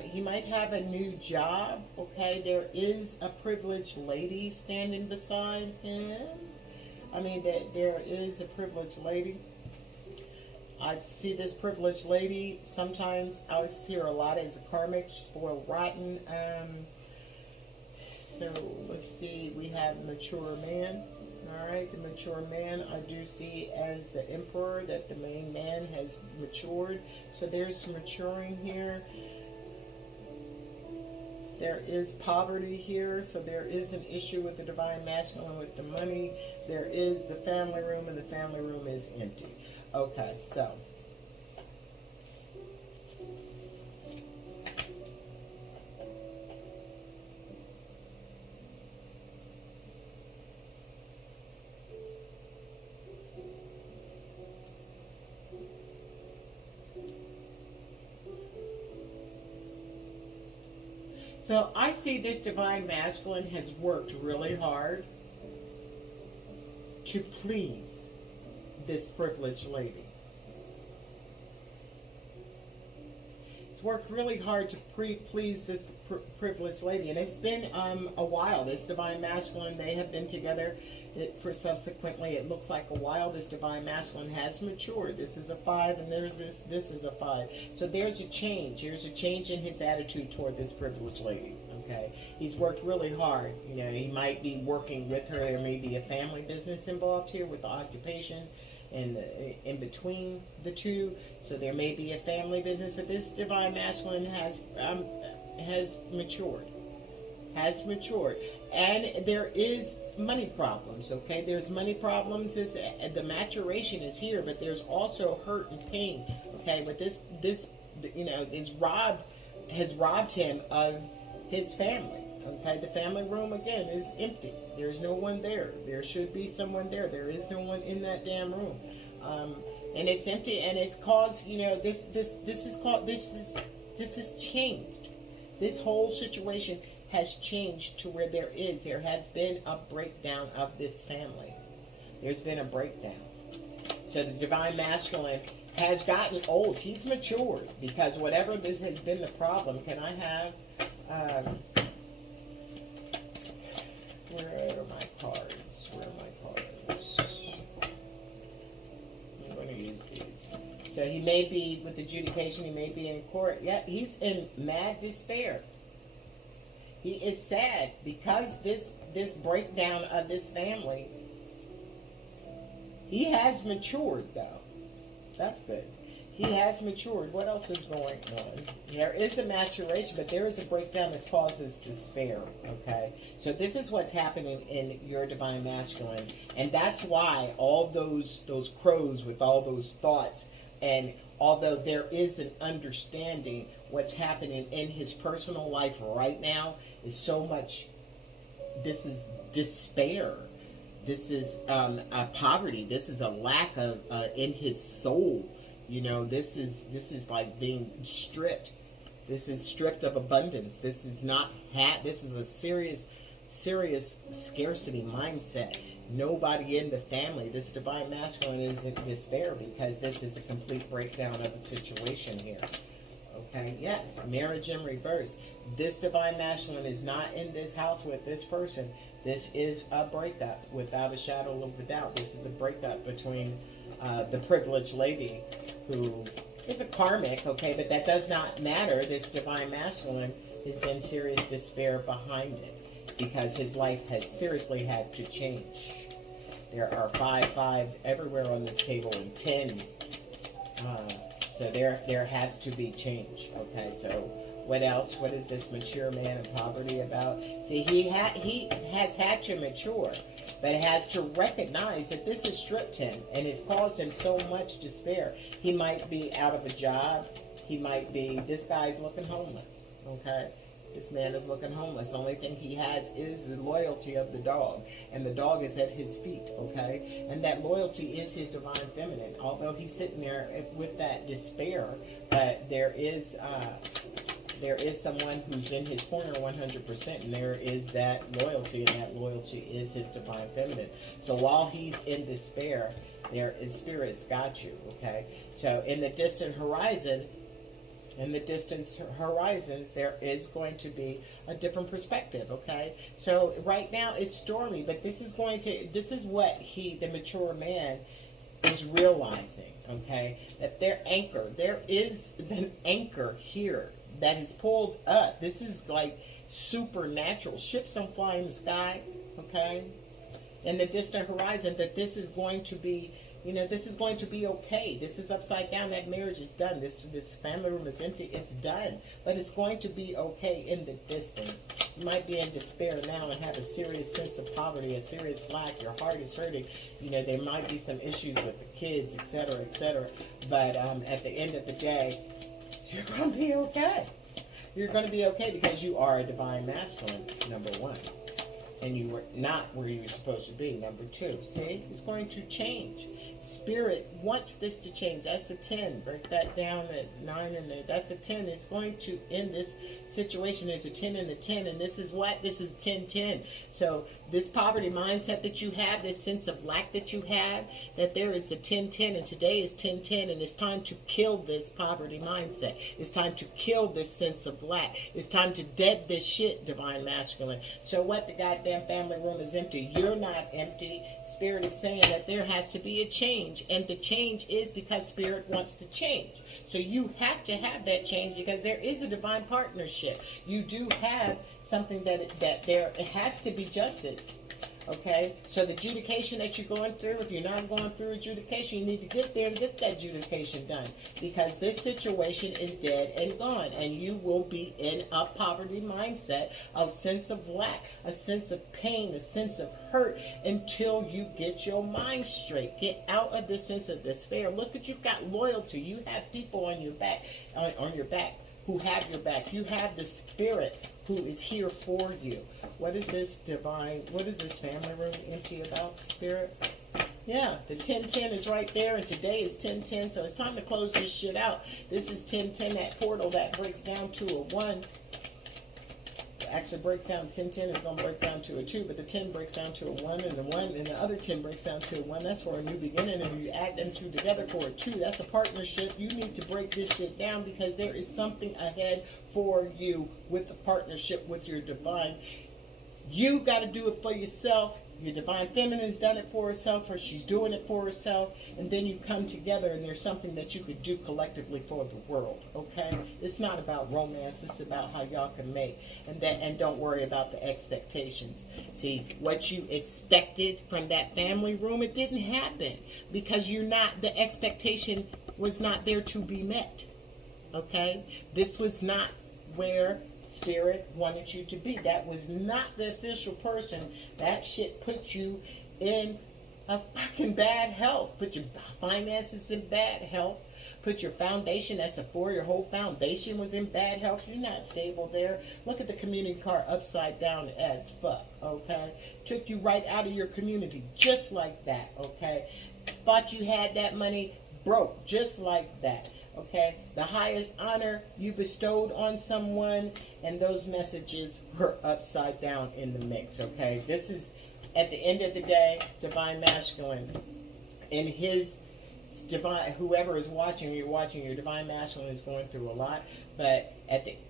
He might have a new job. Okay, there is a privileged lady standing beside him. I mean that there is a privileged lady. I see this privileged lady. Sometimes I see her a lot as the karmic, spoiled rotten. So let's see. We have mature man. All right, the mature man I do see as the emperor, that the main man has matured. So there's some maturing here. There is poverty here, so there is an issue with the divine masculine with the money. There is the family room, and the family room is empty. Okay, so. So I see this divine masculine has worked really hard to please this privileged lady. It's worked really hard to please this privileged lady, and it's been a while. This divine masculine, they have been together for subsequently, it looks like a while. This divine masculine has matured. This is a 5, and there's this is a 5. So there's a change. There's a change in his attitude toward this privileged lady. Okay, he's worked really hard. You know, he might be working with her. There may be a family business involved here with the occupation and in between the two. So there may be a family business, but this divine masculine has matured. has matured, and there is money problems. Okay, there's money problems. The maturation is here, but there's also hurt and pain. Okay, but this has robbed him of his family. Okay, the family room again is empty. There's no one there. There should be someone there. There is no one in that damn room, and it's empty. And it's caused, this has changed. This whole situation has changed to where there has been a breakdown of this family. There's been a breakdown. So the divine masculine has gotten old. He's matured because whatever this has been the problem. Can I have? Where are my cards? I'm going to use these. So he may be with adjudication. He may be in court. Yeah, he's in mad despair. He is sad because this breakdown of this family. He has matured, though. That's good. He has matured. What else is going on? There is a maturation, but there is a breakdown that causes despair. Okay? So this is what's happening in your divine masculine. And that's why all those crows with all those thoughts, and although there is an understanding, what's happening in his personal life right now is so much, this is despair. This is a poverty. This is a lack of in his soul. This is like being stripped. This is stripped of abundance. This is not this is a serious scarcity mindset. Nobody in the family, this divine masculine, is in despair because this is a complete breakdown of the situation here. Okay, yes, marriage in reverse. This divine masculine is not in this house with this person. This is a breakup without a shadow of a doubt. This is a breakup between the privileged lady, who is a karmic, okay, but that does not matter. This divine masculine is in serious despair behind it because his life has seriously had to change. There are 5s everywhere on this table and 10s. So there has to be change. Okay, so what else? What is this mature man in poverty about? See, he has had to mature, but has to recognize that this has stripped him and has caused him so much despair. He might be out of a job. He might be, this guy's looking homeless. Okay, this man is looking homeless. The only thing he has is the loyalty of the dog, and the dog is at his feet. Okay, and that loyalty is his divine feminine. Although he's sitting there with that despair, but there is someone who's in his corner 100%, and there is that loyalty, and that loyalty is his divine feminine. So while he's in despair, there is spirit's got you. Okay, so in the distant horizons, there is going to be a different perspective. Okay, so right now it's stormy, but this is what the mature man is realizing. Okay, that there is an anchor here that is pulled up. This is like supernatural. Ships don't fly in the sky. Okay, in the distant horizon, that this is going to be, this is going to be okay. This is upside down. That marriage is done. This family room is empty. It's done. But it's going to be okay in the distance. You might be in despair now and have a serious sense of poverty, a serious lack. Your heart is hurting. There might be some issues with the kids, etc., etc. But at the end of the day, you're going to be okay. You're going to be okay because you are a divine masculine, number one. And you were not where you were supposed to be, number 2. See? It's going to change. Spirit wants this to change. That's a 10. Break that down at 9 and that's a 10. It's going to end this situation. There's a 10 and a 10. And this is what? This is 10-10. So this poverty mindset that you have, this sense of lack that you have, that there is a 10-10. And today is 10-10. And it's time to kill this poverty mindset. It's time to kill this sense of lack. It's time to dead this shit, divine masculine. So what? The goddamn family room is empty. You're not empty. Spirit is saying that there has to be a change, and the change is because Spirit wants to change. So you have to have that change because there is a divine partnership. You do have something that there has to be justice. Okay, so the adjudication that you're going through, if you're not going through adjudication, you need to get there and get that adjudication done, because this situation is dead and gone, and you will be in a poverty mindset, a sense of lack, a sense of pain, a sense of hurt, until you get your mind straight. Get out of this sense of despair. Look at, you've got loyalty. You have people on your back, who have your back. You have the spirit who is here for you. What is this divine, what is this family room empty about, spirit? Yeah, the 1010 is right there, and today is 1010, so it's time to close this shit out. This is 1010, that portal that breaks down to a 1. Actually breaks down, 1010 is going to break down to a 2, but the 10 breaks down to a 1, and the 1 and the other 10 breaks down to a 1. That's for a new beginning, and you add them two together for a 2. That's a partnership. You need to break this shit down, because there is something ahead for you with the partnership with your divine. You got to do it for yourself. Your divine feminine's done it for herself, or she's doing it for herself, and then you come together and there's something that you could do collectively for the world. Okay, it's not about romance, it's about how y'all can make, and don't worry about the expectations. See, what you expected from that family room, it didn't happen, because the expectation was not there to be met. Okay, this was not where Spirit wanted you to be. That was not the official person. That shit put you in a fucking bad health. Put your finances in bad health. Put your foundation, that's a 4, your whole foundation was in bad health. You're not stable there. Look at the community card upside down as fuck, okay? Took you right out of your community, just like that, okay? Thought you had that money, broke, just like that. Okay, the highest honor you bestowed on someone, and those messages were upside down in the mix. Okay, this is, at the end of the day, divine masculine, and his divine, whoever is watching, your divine masculine is going through a lot, but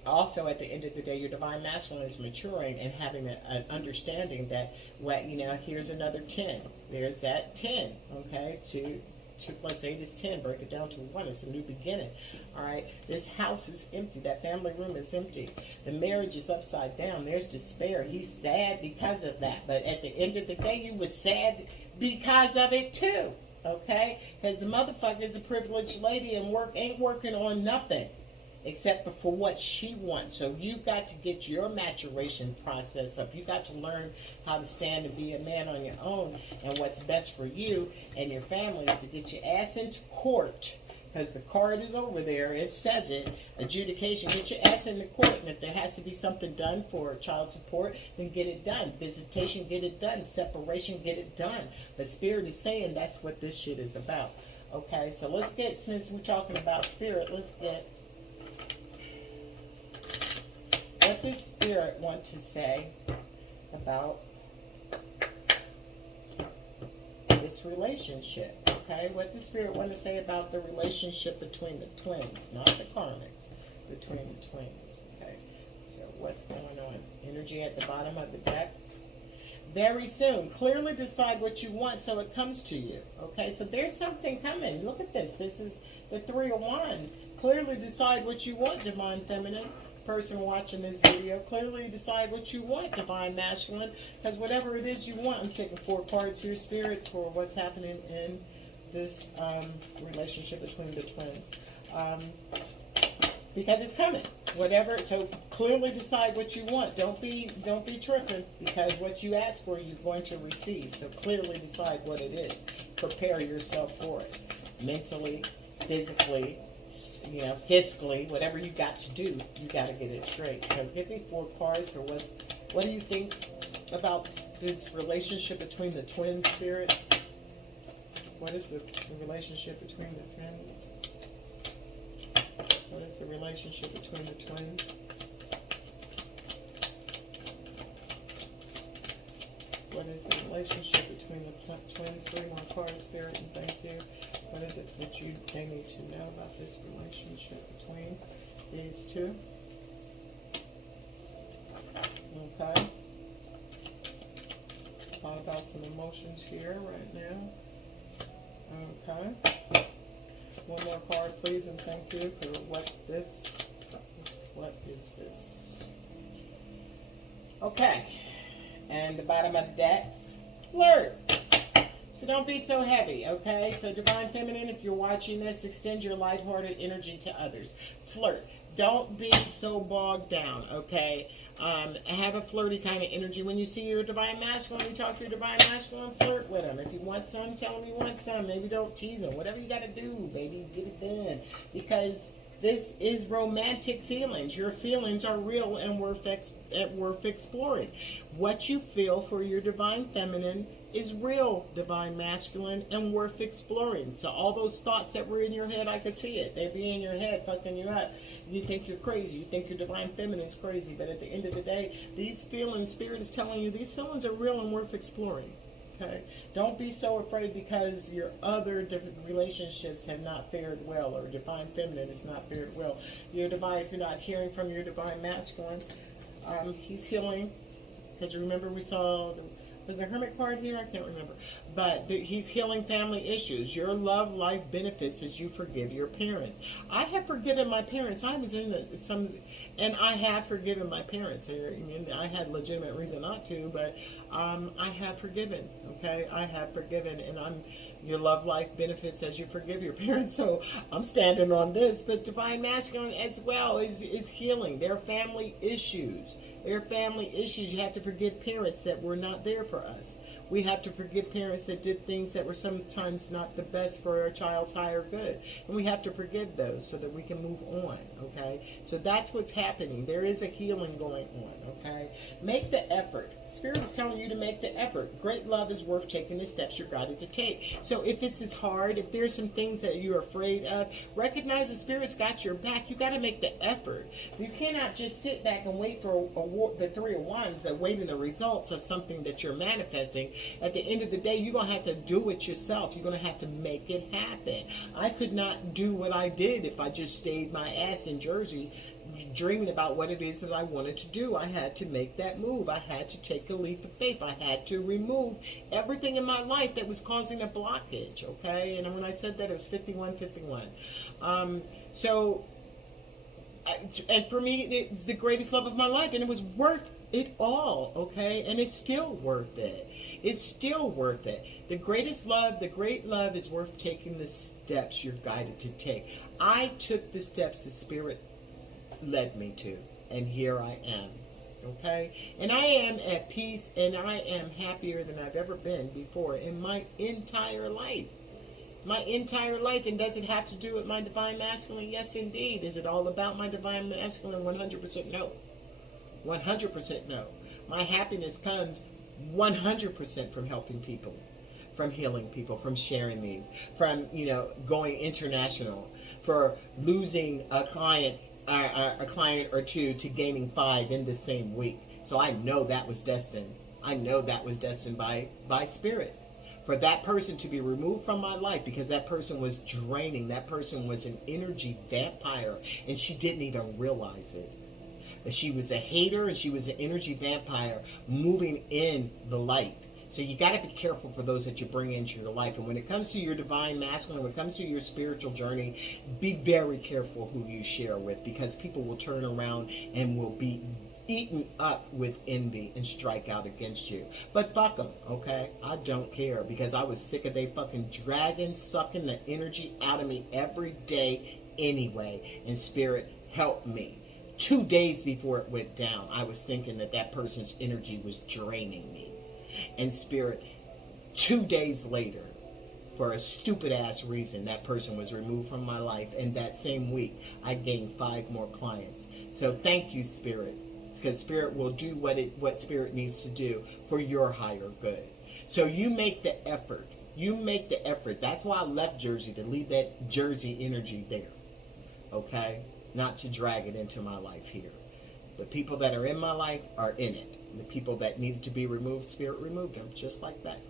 also at the end of the day, your divine masculine is maturing and having an understanding that, here's another 10. There's that 10. Okay, 2 plus 8 is 10. Break it down to 1. It's a new beginning. All right. This house is empty. That family room is empty. The marriage is upside down. There's despair. He's sad because of that. But at the end of the day, you was sad because of it too. Okay? Because the motherfucker is a privileged lady and ain't working on nothing except for what she wants. So you've got to get your maturation process up. You got to learn how to stand and be a man on your own, and what's best for you and your family is to get your ass into court, because the card is over there. It says it. Adjudication. Get your ass in the court, and if there has to be something done for child support, then get it done. Visitation, get it done. Separation, get it done. But Spirit is saying that's what this shit is about. Okay, so let's get, since we're talking about Spirit, let's get what does Spirit want to say about this relationship? Okay, what does Spirit want to say about the relationship between the twins, not the karmics, between the twins? Okay, so what's going on? Energy at the bottom of the deck. Very soon, clearly decide what you want so it comes to you. Okay, so there's something coming. Look at this. This is the 3 of Wands. Clearly decide what you want, divine feminine. Person watching this video, clearly decide what you want, divine masculine, because whatever it is you want, I'm taking 4 cards here, Spirit, for what's happening in this relationship between the twins, because it's coming, whatever. So clearly decide what you want. Don't be tripping, because what you ask for, you're going to receive. So clearly decide what it is. Prepare yourself for it, mentally, physically, fiscally, whatever you got to do, you got to get it straight. So give me 4 cards for what do you think about this relationship between the twins, Spirit? What is the relationship between the twins? What is the relationship between the twins? What is the relationship between the twins? 3 more cards, Spirit, and thank you. What is it that they need to know about this relationship between these two? Okay. Thought about some emotions here right now. Okay. 1 more card, please, and thank you for what's this? What is this? Okay. And the bottom of the deck, Flirt. So don't be so heavy, okay? So Divine Feminine, if you're watching this, extend your lighthearted energy to others. Flirt. Don't be so bogged down, okay? Have a flirty kind of energy. When you see your Divine Masculine, you talk to your Divine Masculine, flirt with him. If you want some, tell him you want some. Maybe don't tease him. Whatever you got to do, baby, get it done. Because this is romantic feelings. Your feelings are real and worth exploring. What you feel for your Divine Feminine is real, Divine Masculine, and worth exploring. So all those thoughts that were in your head, I could see it. They be in your head fucking you up. You think you're crazy. You think your Divine Feminine's crazy. But at the end of the day, these feelings, Spirit is telling you, these feelings are real and worth exploring. Okay? Don't be so afraid because your other different relationships have not fared well, or Divine Feminine has not fared well. Your Divine, if you're not hearing from your Divine Masculine, he's healing. Because remember we saw... Was the Hermit card here? I can't remember. But he's healing family issues. Your love life benefits as you forgive your parents. I have forgiven my parents. I was in and I have forgiven my parents. I had legitimate reason not to, but I have forgiven. Okay, I have forgiven, and your love life benefits as you forgive your parents. So I'm standing on this. But Divine Masculine as well is healing their family issues. Their family issues. You have to forgive parents that were not there for us. We have to forgive parents that did things that were sometimes not the best for our child's higher good. And we have to forgive those so that we can move on, okay? So that's what's happening. There is a healing going on, okay? Make the effort. Spirit is telling you to make the effort. Great love is worth taking the steps you're guided to take. So if it's hard, if there's some things that you're afraid of, recognize the Spirit's got your back. You got to make the effort. You cannot just sit back and wait for the Three of Wands, that waiting the results of something that you're manifesting. At the end of the day, you're going to have to do it yourself. You're going to have to make it happen. I could not do what I did if I just stayed my ass in Jersey dreaming about what it is that I wanted to do. I had to make that move. I had to take a leap of faith. I had to remove everything in my life that was causing a blockage, okay? And when I said that, it was 51-51. And for me, it's the greatest love of my life, and it was worth it all, okay? And it's still worth it. It's still worth it. The greatest love, the great love is worth taking the steps you're guided to take. I took the steps the Spirit led me to, and here I am, okay? And I am at peace, and I am happier than I've ever been before in my entire life. My entire life. And does it have to do with my Divine Masculine? Yes, indeed. Is it all about my Divine Masculine? 100% no. 100% no. My happiness comes 100% from helping people, from healing people, from sharing these, from, going international, for losing a client or two to gaining 5 in the same week. So I know that was destined. I know that was destined by Spirit. For that person to be removed from my life because that person was draining. That person was an energy vampire, and she didn't even realize it. She was a hater, and she was an energy vampire moving in the light. So you got to be careful for those that you bring into your life. And when it comes to your Divine Masculine, when it comes to your spiritual journey, be very careful who you share with, because people will turn around and will be eaten up with envy and strike out against you. But fuck them, okay? I don't care, because I was sick of they fucking dragging, sucking the energy out of me every day anyway. And Spirit helped me. 2 days before it went down, I was thinking that person's energy was draining me. And Spirit, 2 days later, for a stupid ass reason, that person was removed from my life. And that same week, I gained 5 more clients. So thank you, Spirit, because Spirit will do what Spirit needs to do for your higher good. So you make the effort. You make the effort. That's why I left Jersey, to leave that Jersey energy there. Okay? Not to drag it into my life here. The people that are in my life are in it. The people that needed to be removed, Spirit removed them, just like that.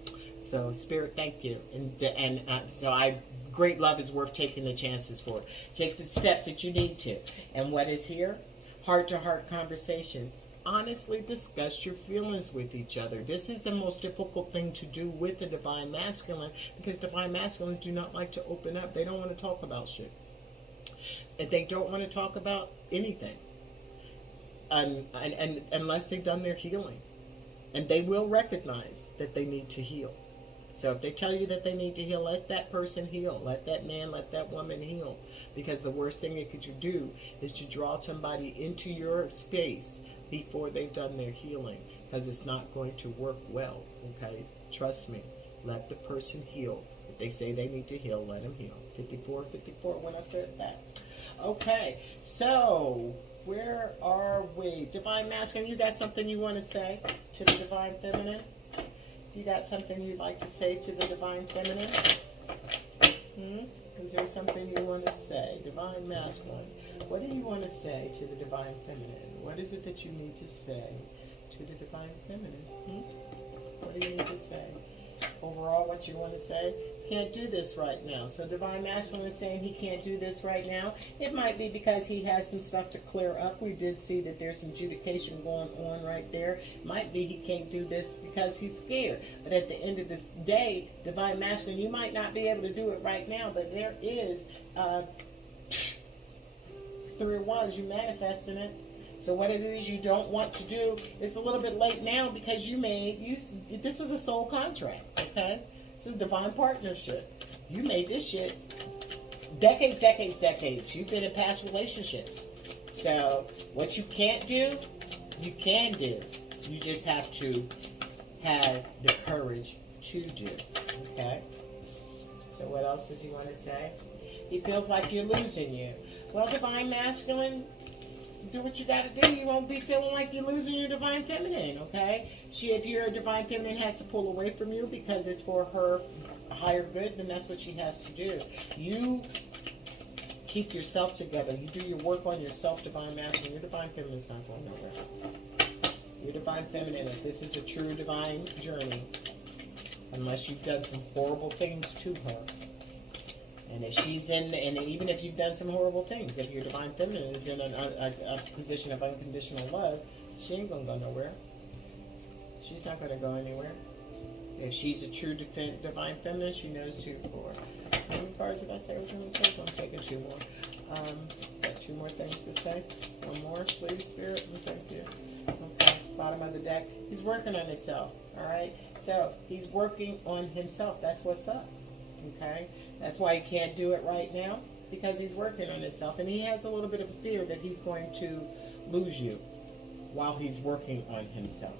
So, Spirit, thank you. Great love is worth taking the chances for. Take the steps that you need to. And what is here? Heart-to-heart conversation. Honestly discuss your feelings with each other. This is the most difficult thing to do with the Divine Masculine, because Divine Masculines do not like to open up. They don't want to talk about shit. And they don't want to talk about anything. And unless they've done their healing. And they will recognize that they need to heal. So if they tell you that they need to heal, let that person heal. Let that man, let that woman heal. Because the worst thing that could you do is to draw somebody into your space before they've done their healing. Because it's not going to work well, okay? Trust me. Let the person heal. If they say they need to heal, let them heal. 54, 54 when I said that. Okay, so where are we? Divine Masculine, you got something you want to say to the Divine Feminine? You got something you'd like to say to the Divine Feminine? Is there something you want to say? Divine Masculine, what do you want to say to the Divine Feminine? What is it that you need to say to the Divine Feminine? What do you need to say? Overall, what you want to say? Can't do this right now. So Divine Masculine is saying he can't do this right now. It might be because he has some stuff to clear up. We did see that there's some adjudication going on right there. Might be he can't do this because he's scared. But at the end of this day, Divine Masculine, you might not be able to do it right now, but there is 3 of Wands. You manifesting it. So what it is you don't want to do, it's a little bit late now because this was a soul contract, okay? This is a divine partnership. You made this shit decades. You've been in past relationships. So what you can't do, you can do. You just have to have the courage to do, okay? So what else does he want to say? He feels like you're losing you. Well, Divine Masculine, do what you got to do. You won't be feeling like you're losing your Divine Feminine, okay? If your Divine Feminine has to pull away from you because it's for her higher good, then that's what she has to do. You keep yourself together. You do your work on yourself, Divine Masculine. Your Divine Feminine is not going nowhere. Your Divine Feminine, if this is a true divine journey, unless you've done some horrible things to her, and if she's in, and even if you've done some horrible things, if your Divine Feminine is in a position of unconditional love, she ain't going to go nowhere. She's not going to go anywhere. If she's a true Divine Feminine, she knows 2, 4. How many cards did I say I was going to take? I'm taking 2 more. Got 2 more things to say. 1 more, please, Spirit. Thank you. Okay, bottom of the deck. He's working on himself, all right? So he's working on himself. That's what's up, okay? That's why he can't do it right now, because he's working on himself. And he has a little bit of a fear that he's going to lose you while he's working on himself.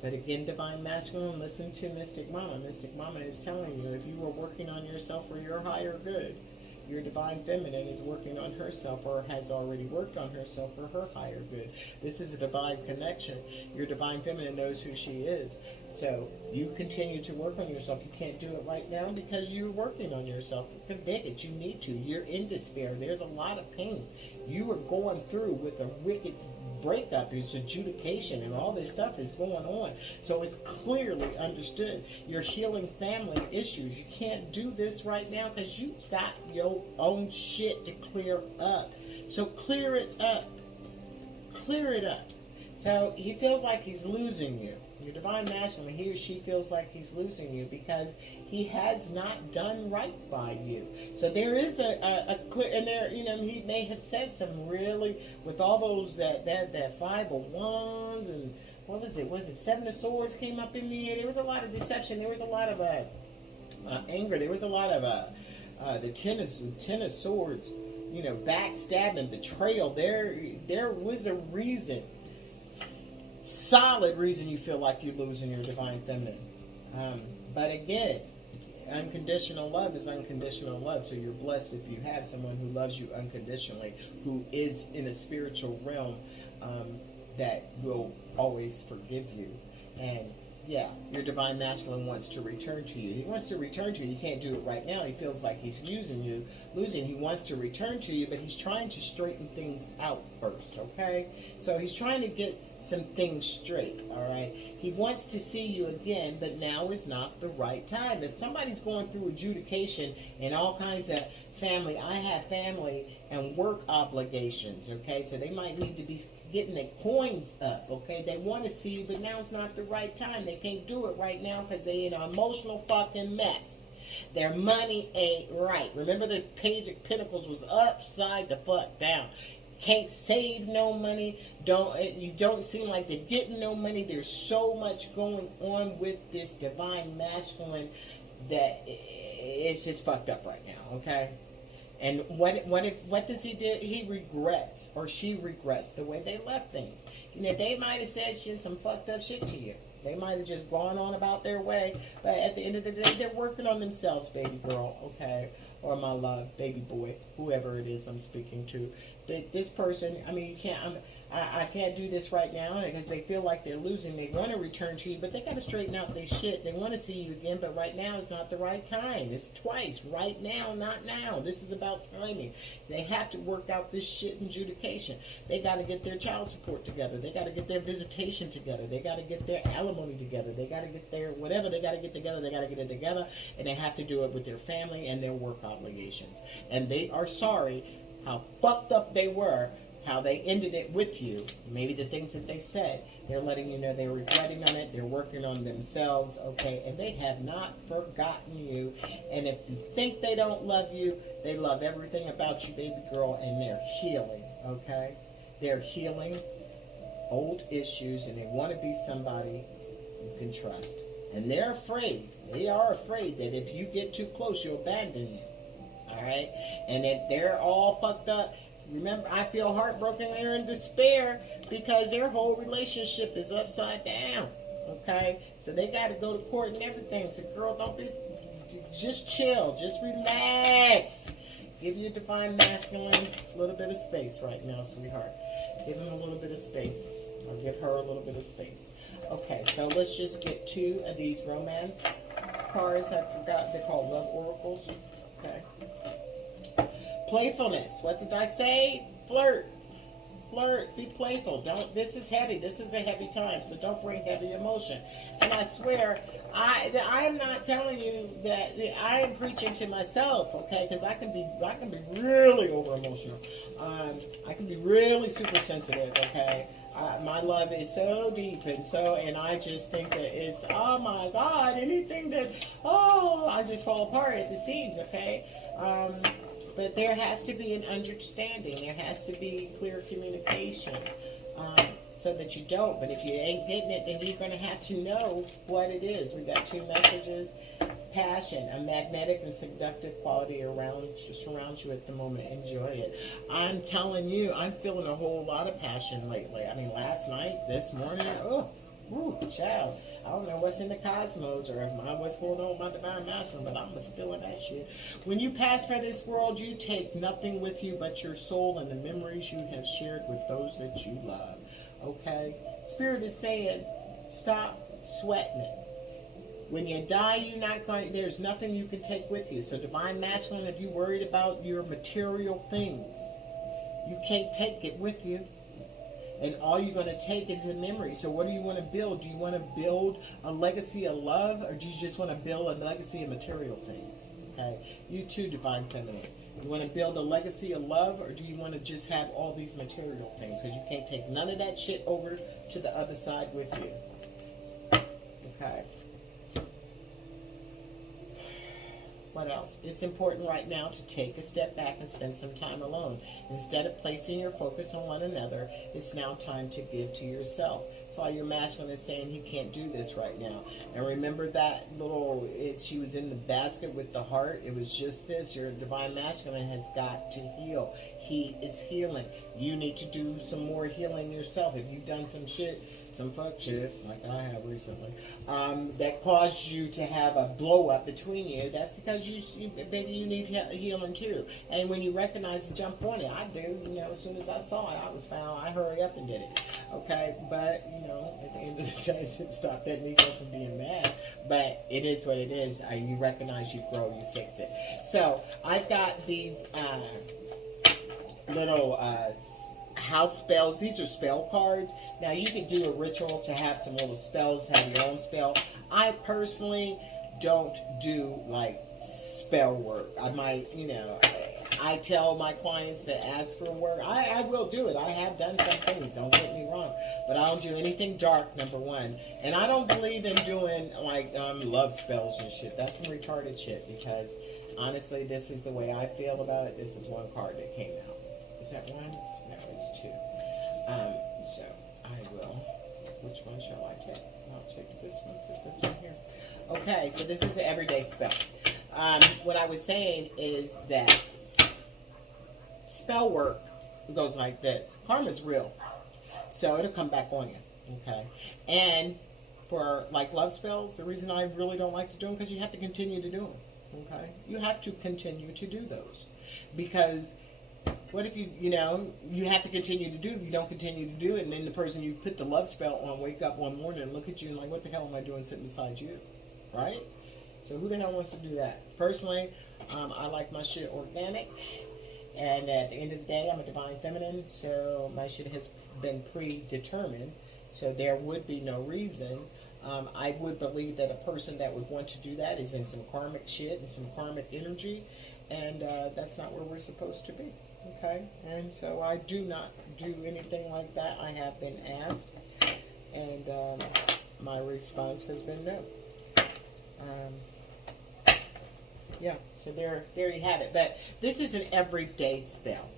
But again, Divine Masculine, listen to Mystic Mama. Mystic Mama is telling you, if you are working on yourself for your higher good, your Divine Feminine is working on herself or has already worked on herself for her higher good. This is a divine connection. Your Divine Feminine knows who she is. So you continue to work on yourself. You can't do it right now because you're working on yourself. Dig it. You need to. You're in despair. There's a lot of pain. You are going through with a wicked breakup, it's adjudication, and all this stuff is going on. So it's clearly understood. You're healing family issues. You can't do this right now because you got your own shit to clear up. So clear it up. Clear it up. So he feels like he's losing you. Your Divine Masculine, he or she feels like he's losing you because he has not done right by you. So there is a clear, and there, he may have said some really, with all those, that 5 of Wands, and what was it? Was it 7 of Swords came up in the air? There was a lot of deception. There was a lot of anger. There was a lot of the 10 of Swords, backstabbing, betrayal. There was a reason. Solid reason you feel like you're losing your Divine Feminine. But again, unconditional love is unconditional love. So you're blessed if you have someone who loves you unconditionally, who is in a spiritual realm that will always forgive you. And yeah, your Divine Masculine wants to return to you. He wants to return to you. You can't do it right now. He feels like he's losing. He wants to return to you, but he's trying to straighten things out first, okay? So he's trying to get some things straight, all right? He wants to see you again, but now is not the right time. If somebody's going through adjudication and all kinds of family, I have family and work obligations, okay? So they might need to be getting their coins up, okay? They want to see you, but now is not the right time. They can't do it right now because they're in an emotional fucking mess. Their money ain't right. Remember, the Page of Pentacles was upside the fuck down. can't save no money. You don't seem like they're getting no money. There's so much going on with this divine masculine that it's just fucked up right now. Okay. And what does he do? He regrets, or she regrets, the way they left things. You know, they might have said some fucked up shit to you. They might have just gone on about their way, but at the end of the day, they're working on themselves, baby girl, okay? Or my love, baby boy, whoever it is I'm speaking to. This person, I mean, I can't do this right now because they feel like they're losing. They want to return to you, but they got to straighten out their shit. They want to see you again, but right now is not the right time. It's twice. Right now, not now. This is about timing. They have to work out this shit in adjudication. They got to get their child support together. They got to get their visitation together. They got to get their alimony together. They got to get their whatever they got to get together. They got to get it together, and they have to do it with their family and their work obligations. And they are sorry how fucked up they were, how they ended it with you. Maybe the things that they said, they're letting you know they're regretting on it. They're working on themselves, okay? And they have not forgotten you. And if you think they don't love you, they love everything about you, baby girl, and they're healing, okay? They're healing old issues, and they want to be somebody you can trust. And they're afraid. They are afraid that if you get too close, you'll abandon you. All right? And that they're all fucked up. Remember, I feel heartbroken. They're in despair because their whole relationship is upside down. Okay? So they got to go to court and everything. So, girl, don't be... Just chill. Just relax. Give your divine masculine a little bit of space right now, sweetheart. Give him a little bit of space. Or give her a little bit of space. Okay, so let's just get 2 of these romance cards. I forgot they're called love oracles. Okay. Playfulness. What did I say? Flirt. Flirt. Be playful. Don't. This is heavy. This is a heavy time. So don't bring heavy emotion. And I swear, I am not telling you that I am preaching to myself. Okay, because I can be really over emotional. I can be really super sensitive. Okay. My love is so deep and I just think that it's, oh my God, anything that, I just fall apart at the seams, okay? But there has to be an understanding. There has to be clear communication so that you don't. But if you ain't getting it, then you're going to have to know what it is. We got 2 messages. Passion, a magnetic and seductive quality surrounds you at the moment. Enjoy it. I'm telling you, I'm feeling a whole lot of passion lately. I mean, last night, this morning, child. I don't know what's in the cosmos or what's going on with my divine masculine, but I'm just feeling that shit. When you pass for this world, you take nothing with you but your soul and the memories you have shared with those that you love. Okay? Spirit is saying, stop sweating it. When you die, there's nothing you can take with you. So divine masculine, if you're worried about your material things, you can't take it with you. And all you're going to take is a memory. So what do you want to build? Do you want to build a legacy of love, or do you just want to build a legacy of material things? Okay? You too, divine feminine. You want to build a legacy of love, or do you want to just have all these material things? Because you can't take none of that shit over to the other side with you. Okay? What else? It's important right now to take a step back and spend some time alone. Instead of placing your focus on one another, it's now time to give to yourself. That's why your masculine is saying he can't do this right now. And remember that she was in the basket with the heart. It was just this. Your divine masculine has got to heal. He is healing. You need to do some more healing yourself. If you've done some shit, some fuck shit, like I have recently, that caused you to have a blow up between you, that's because you need healing too. And when you recognize and jump on it, I do, as soon as I saw it, I hurry up and did it. Okay, but, at the end of the day, it didn't stop that ego from being mad. But it is what it is. You recognize, you grow, you fix it. So, I've got these little house spells. These are spell cards. Now you can do a ritual to have some little spells, have your own spell. I personally don't do like spell work. I might, I tell my clients that ask for work. I will do it. I have done some things, don't get me wrong. But I don't do anything dark, number one. And I don't believe in doing like love spells and shit. That's some retarded shit, because honestly, this is the way I feel about it. This is one card that came out. Is that one? No, it's these two. So I will, which one shall I take? I'll take this one, put this one here. Okay, so this is an everyday spell. What I was saying is that spell work goes like this. Karma's real, so it'll come back on you, okay? And for like love spells, the reason I really don't like to do them because you have to continue to do them, okay? You have to continue to do those because what if you have to continue to do it if you don't continue to do it, and then the person you put the love spell on wake up one morning and look at you and like, what the hell am I doing sitting beside you, right? So who the hell wants to do that? Personally, I like my shit organic, and at the end of the day, I'm a divine feminine, so my shit has been predetermined, so there would be no reason. I would believe that a person that would want to do that is in some karmic shit and some karmic energy, and that's not where we're supposed to be. Okay, and so I do not do anything like that. I have been asked, and my response has been no. Yeah, so there you have it. But this is an everyday spell.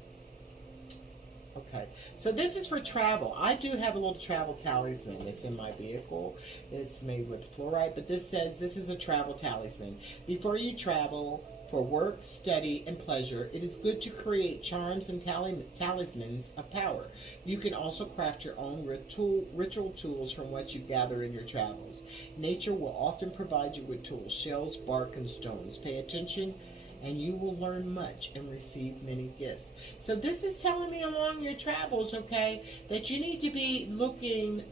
Okay, so this is for travel. I do have a little travel talisman that's in my vehicle. It's made with fluoride, but this says this is a travel talisman. Before you travel for work, study, and pleasure, it is good to create charms and talismans of power. You can also craft your own ritual tools from what you gather in your travels. Nature will often provide you with tools, shells, bark, and stones. Pay attention, and you will learn much and receive many gifts. So this is telling me along your travels, okay, that you need to be looking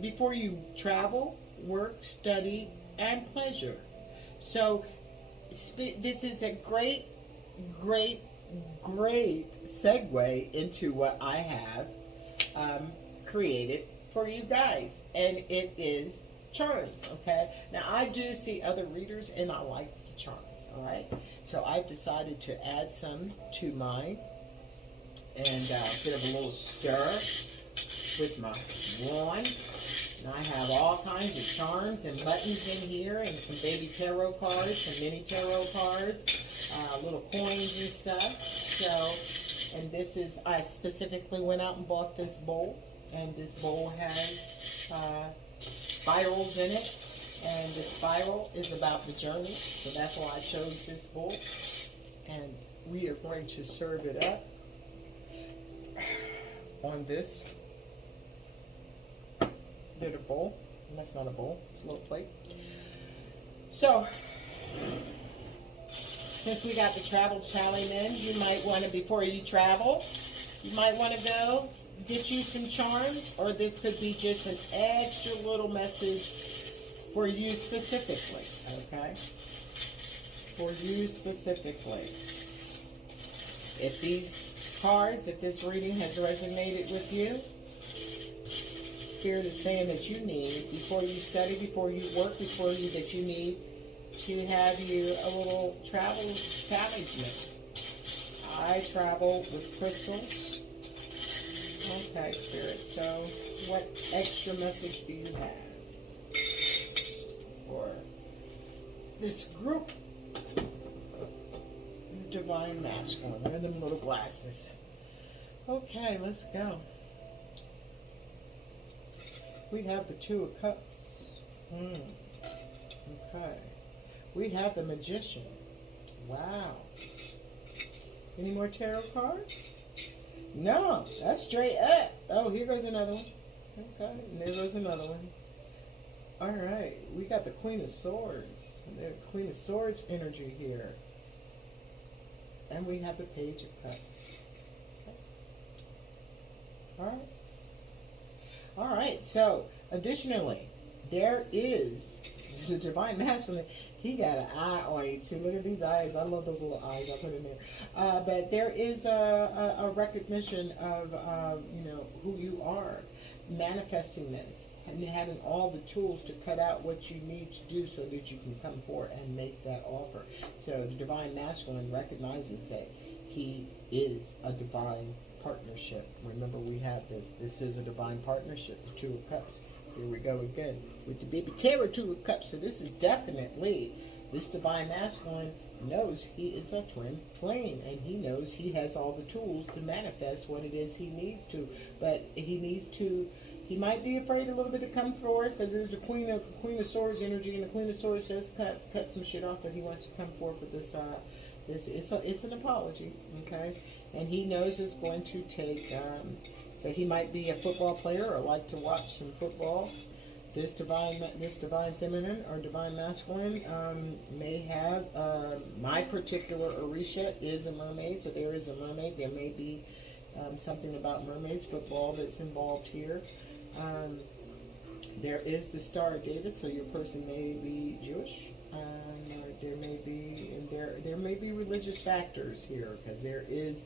before you travel, work, study, and pleasure. So this is a great segue into what I have created for you guys, and it is charms. Okay, now I do see other readers and I like the charms. All right, so I've decided to add some to mine and bit of a little stir with my wand. And I have all kinds of charms and buttons in here, and some baby tarot cards, some mini tarot cards, little coins and stuff. So, and this is, I specifically went out and bought this bowl, and this bowl has spirals in it, and the spiral is about the journey, so that's why I chose this bowl. And we are going to serve it up on this little bowl. And that's not a bowl, it's a little plate. So since we got the travel challenge in, you might want to, before you travel, you might want to go get you some charms, or this could be just an extra little message for you specifically, okay? For you specifically. If these cards, if this reading has resonated with you, Spirit is saying that you need, before you study, before you work, that you need to have you a little travel talisman. I travel with crystals. Okay, Spirit, so what extra message do you have for this group? The Divine Masculine. Look at them little glasses. Okay, let's go. We have the Two of Cups. Okay. We have the Magician. Wow. Any more tarot cards? No, that's straight up. Oh, here goes another one. Okay, and there goes another one. All right, we got the Queen of Swords. The Queen of Swords energy here. And we have the Page of Cups. Okay. All right. All right, so additionally, there is the Divine Masculine. He got an eye on you too. Look at these eyes. I love those little eyes I put in there. But there is a recognition of who you are, manifesting this, and having all the tools to cut out what you need to do so that you can come forward and make that offer. So the Divine Masculine recognizes that he is a divine partnership. Remember, we have this. This is a divine partnership, the Two of Cups. Here we go again with the baby tarot Two of Cups. So this is definitely, this Divine Masculine knows he is a twin flame, and he knows he has all the tools to manifest what it is he needs to. But he might be afraid a little bit to come forward because there's a Queen of Swords energy, and the Queen of Swords says cut some shit off, but he wants to come forward for this. It's an apology, okay? And he knows it's going to take. So he might be a football player or like to watch some football. This divine feminine or divine masculine may have, my particular Orisha is a mermaid, so there is a mermaid. There may be something about mermaids football that's involved here. There is the Star of David, so your person may be Jewish. There may be religious factors here, because there is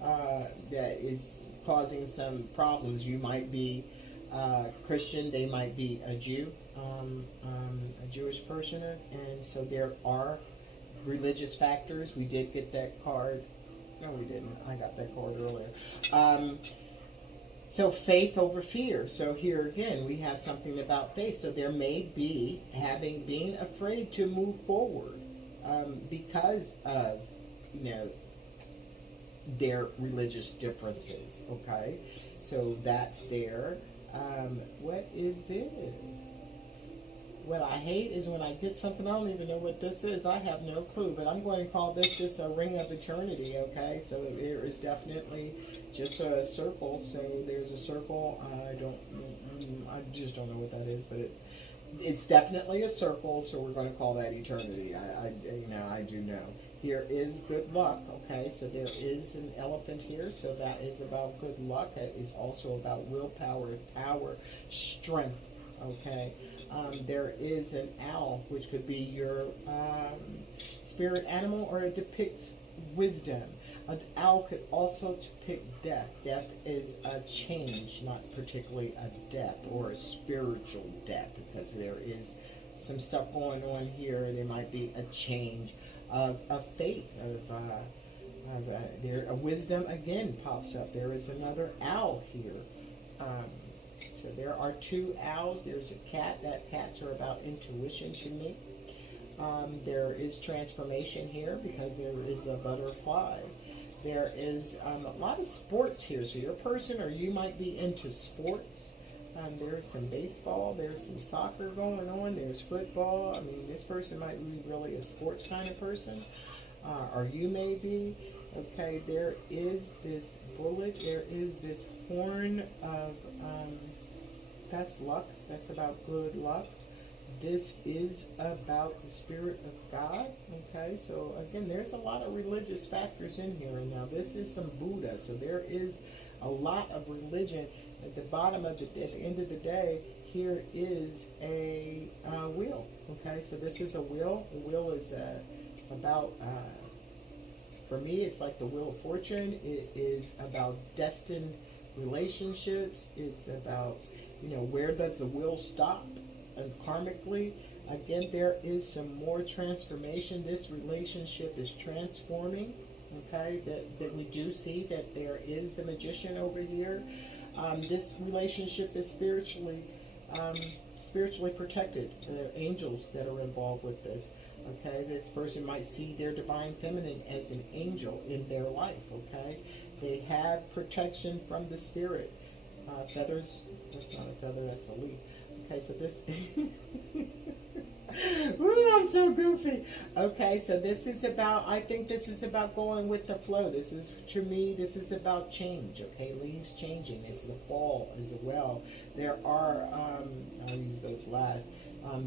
that is causing some problems. You might be Christian, they might be a Jew, a Jewish person, and so there are religious factors. We did get that card. No, we didn't. I got that card earlier. So faith over fear. So here again, we have something about faith. So there may be being afraid to move forward because of, their religious differences. Okay, so that's there. What is this? What I hate is when I get something, I don't even know what this is. I have no clue, but I'm going to call this just a ring of eternity, okay? So there is definitely just a circle. So there's a circle. I just don't know what that is, but it's definitely a circle, so we're going to call that eternity. I do know. Here is good luck, okay? So there is an elephant here, so that is about good luck. It is also about willpower, power, strength, okay? There is an owl, which could be your spirit animal, or it depicts wisdom. An owl could also depict death. Death is a change, not particularly a death or a spiritual death, because there is some stuff going on here. There might be a change of faith, there. A wisdom again pops up. There is another owl here. So there are two owls. There's a cat. That cats are about intuition to me. There is transformation here because there is a butterfly. There is a lot of sports here. So your person, or you might be into sports. There's some baseball. There's some soccer going on. There's football. I mean, this person might be really a sports kind of person. Or you may be. Okay, there is this bullet. There is this horn of, that's luck. That's about good luck. This is about the Spirit of God. Okay, so again, there's a lot of religious factors in here. And now this is some Buddha. So there is a lot of religion. At the bottom of at the end of the day, here is a wheel. Okay, so this is a wheel. A wheel is about, for me, it's like the Wheel of Fortune. It is about destined relationships. It's about, where does the wheel stop? And karmically, again, there is some more transformation. This relationship is transforming. Okay, that we do see that there is the magician over here. This relationship is spiritually protected. There are angels that are involved with this. Okay, this person might see their divine feminine as an angel in their life. Okay, they have protection from the spirit. Feathers. That's not a feather. That's a leaf. Okay, so this. Ooh, I'm so goofy. Okay, so this is about, I think this is about going with the flow. This is, to me, this is about change, okay? Leaves changing. It's the fall as well. There are, I'll use those last.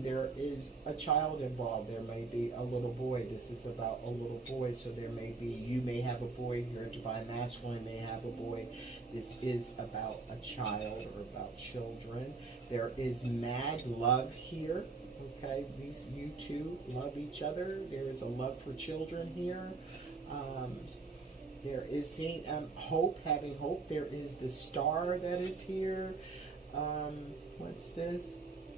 There is a child involved. There may be a little boy. This is about a little boy, so there may be, you may have a boy, your divine masculine may have a boy. This is about a child or about children. There is mad love here. Okay, you two love each other. There is a love for children here. There is seeing hope, having hope. There is the star that is here. What's this?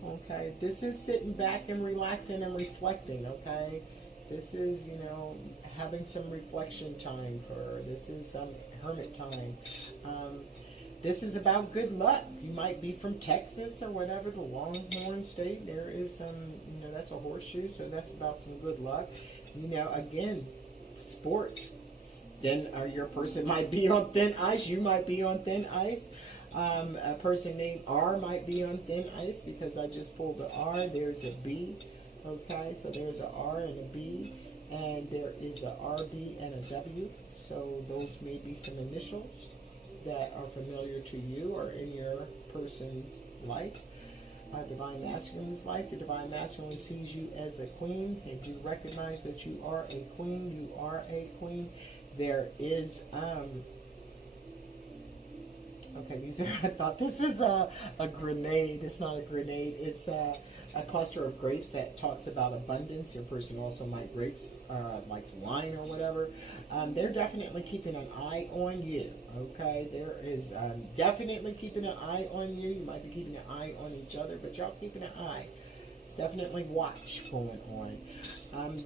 Okay, this is sitting back and relaxing and reflecting. Okay, this is, having some reflection time for. This is some hermit time. This is about good luck. You might be from Texas or whatever, the Longhorn State. There is some, that's a horseshoe, so that's about some good luck. you know, again, sports. Then your person might be on thin ice. You might be on thin ice. A person named R might be on thin ice because I just pulled the R. There's a B. Okay, so there's a R and a B, and there is a RB and a W. So those may be some initials that are familiar to you or in your person's life. Divine Masculine's life. The Divine Masculine sees you as a queen. They do recognize that you are a queen. You are a queen. There is, okay, these are, I thought this was a grenade. It's not a grenade. It's a cluster of grapes that talks about abundance. Your person also might likes wine or whatever. They're definitely keeping an eye on you, okay? There is definitely keeping an eye on you. You might be keeping an eye on each other, but y'all keeping an eye. It's definitely watch going on.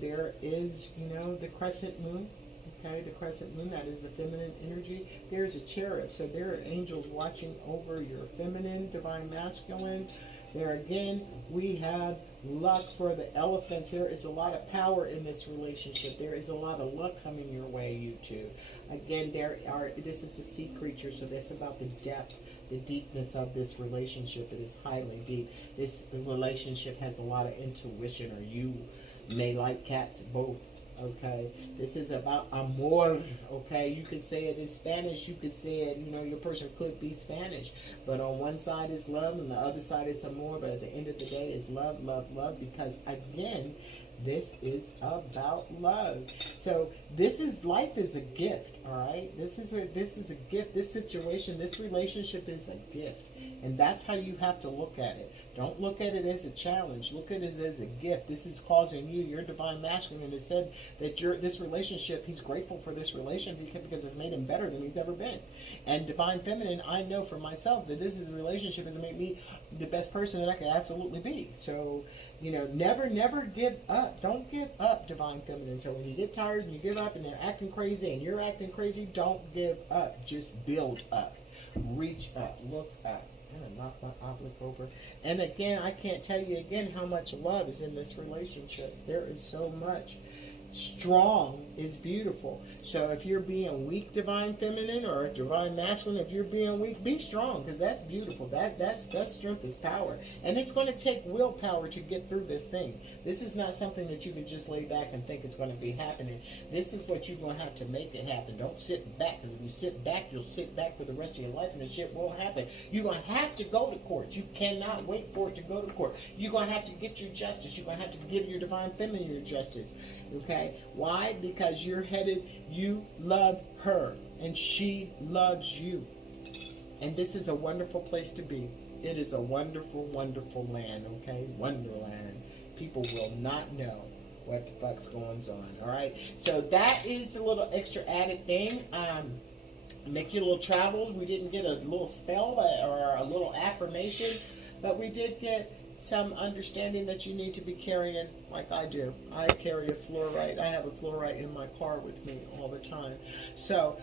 There is, you know, the crescent moon. Okay, the crescent moon, that is the feminine energy. There's a cherub, so there are angels watching over your feminine, divine masculine. There again, we have luck for the elephants. There is a lot of power in this relationship. There is a lot of luck coming your way, you two. Again, this is a sea creature, so that's about the depth, the deepness of this relationship. It is highly deep. This relationship has a lot of intuition, or you may like cats, both. Okay, this is about amor. Okay, you could say it in Spanish, you could say it, you know, your person could be Spanish, but on one side is love and the other side is amor, but at the end of the day it's love, love, love, because again, this is about love. So life is a gift. All right, this is a gift. This situation, this relationship is a gift, and that's how you have to look at it. Don't look at it as a challenge. Look at it as a gift. This is causing you, your divine masculine has said that this relationship, he's grateful for this relationship because it's made him better than he's ever been. And divine feminine, I know for myself that this relationship has made me the best person that I could absolutely be. So, you know, never give up. Don't give up, divine feminine. So when you get tired and you give up and they're acting crazy and you're acting crazy, don't give up. Just build up. Reach up. Look up. I'm going to knock my oblique over. And again, I can't tell you again how much love is in this relationship. There is so much. Strong is beautiful. So if you're being weak, divine feminine, or divine masculine, if you're being weak, be strong, because that's beautiful. That's strength is power. And it's going to take willpower to get through this thing. This is not something that you can just lay back and think it's going to be happening. This is what you're going to have to make it happen. Don't sit back, because if you sit back, you'll sit back for the rest of your life and the shit won't happen. You're going to have to go to court. You cannot wait for it to go to court. You're going to have to get your justice. You're going to have to give your divine feminine your justice. Okay? Why? Because you're headed, you love her, and she loves you. And this is a wonderful place to be. It is a wonderful, wonderful land, okay? Wonderland. People will not know what the fuck's going on, all right? So that is the little extra added thing. Make your little travels. We didn't get a little spell or a little affirmation, but we did get some understanding that you need to be carrying, like I do. I carry a fluorite. I have a fluorite in my car with me all the time. So,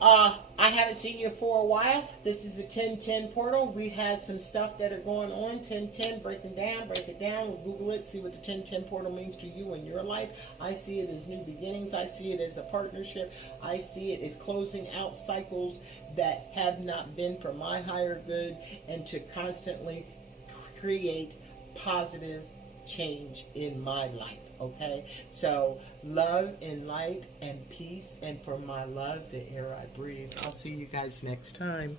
I haven't seen you for a while. This is the 1010 portal. We had some stuff that are going on. 1010, break it down. Google it, see what the 1010 portal means to you in your life. I see it as new beginnings. I see it as a partnership. I see it as closing out cycles that have not been for my higher good, and to constantly create positive change in my life. Okay, so love and light and peace, and for my love, the air I breathe. I'll see you guys next time.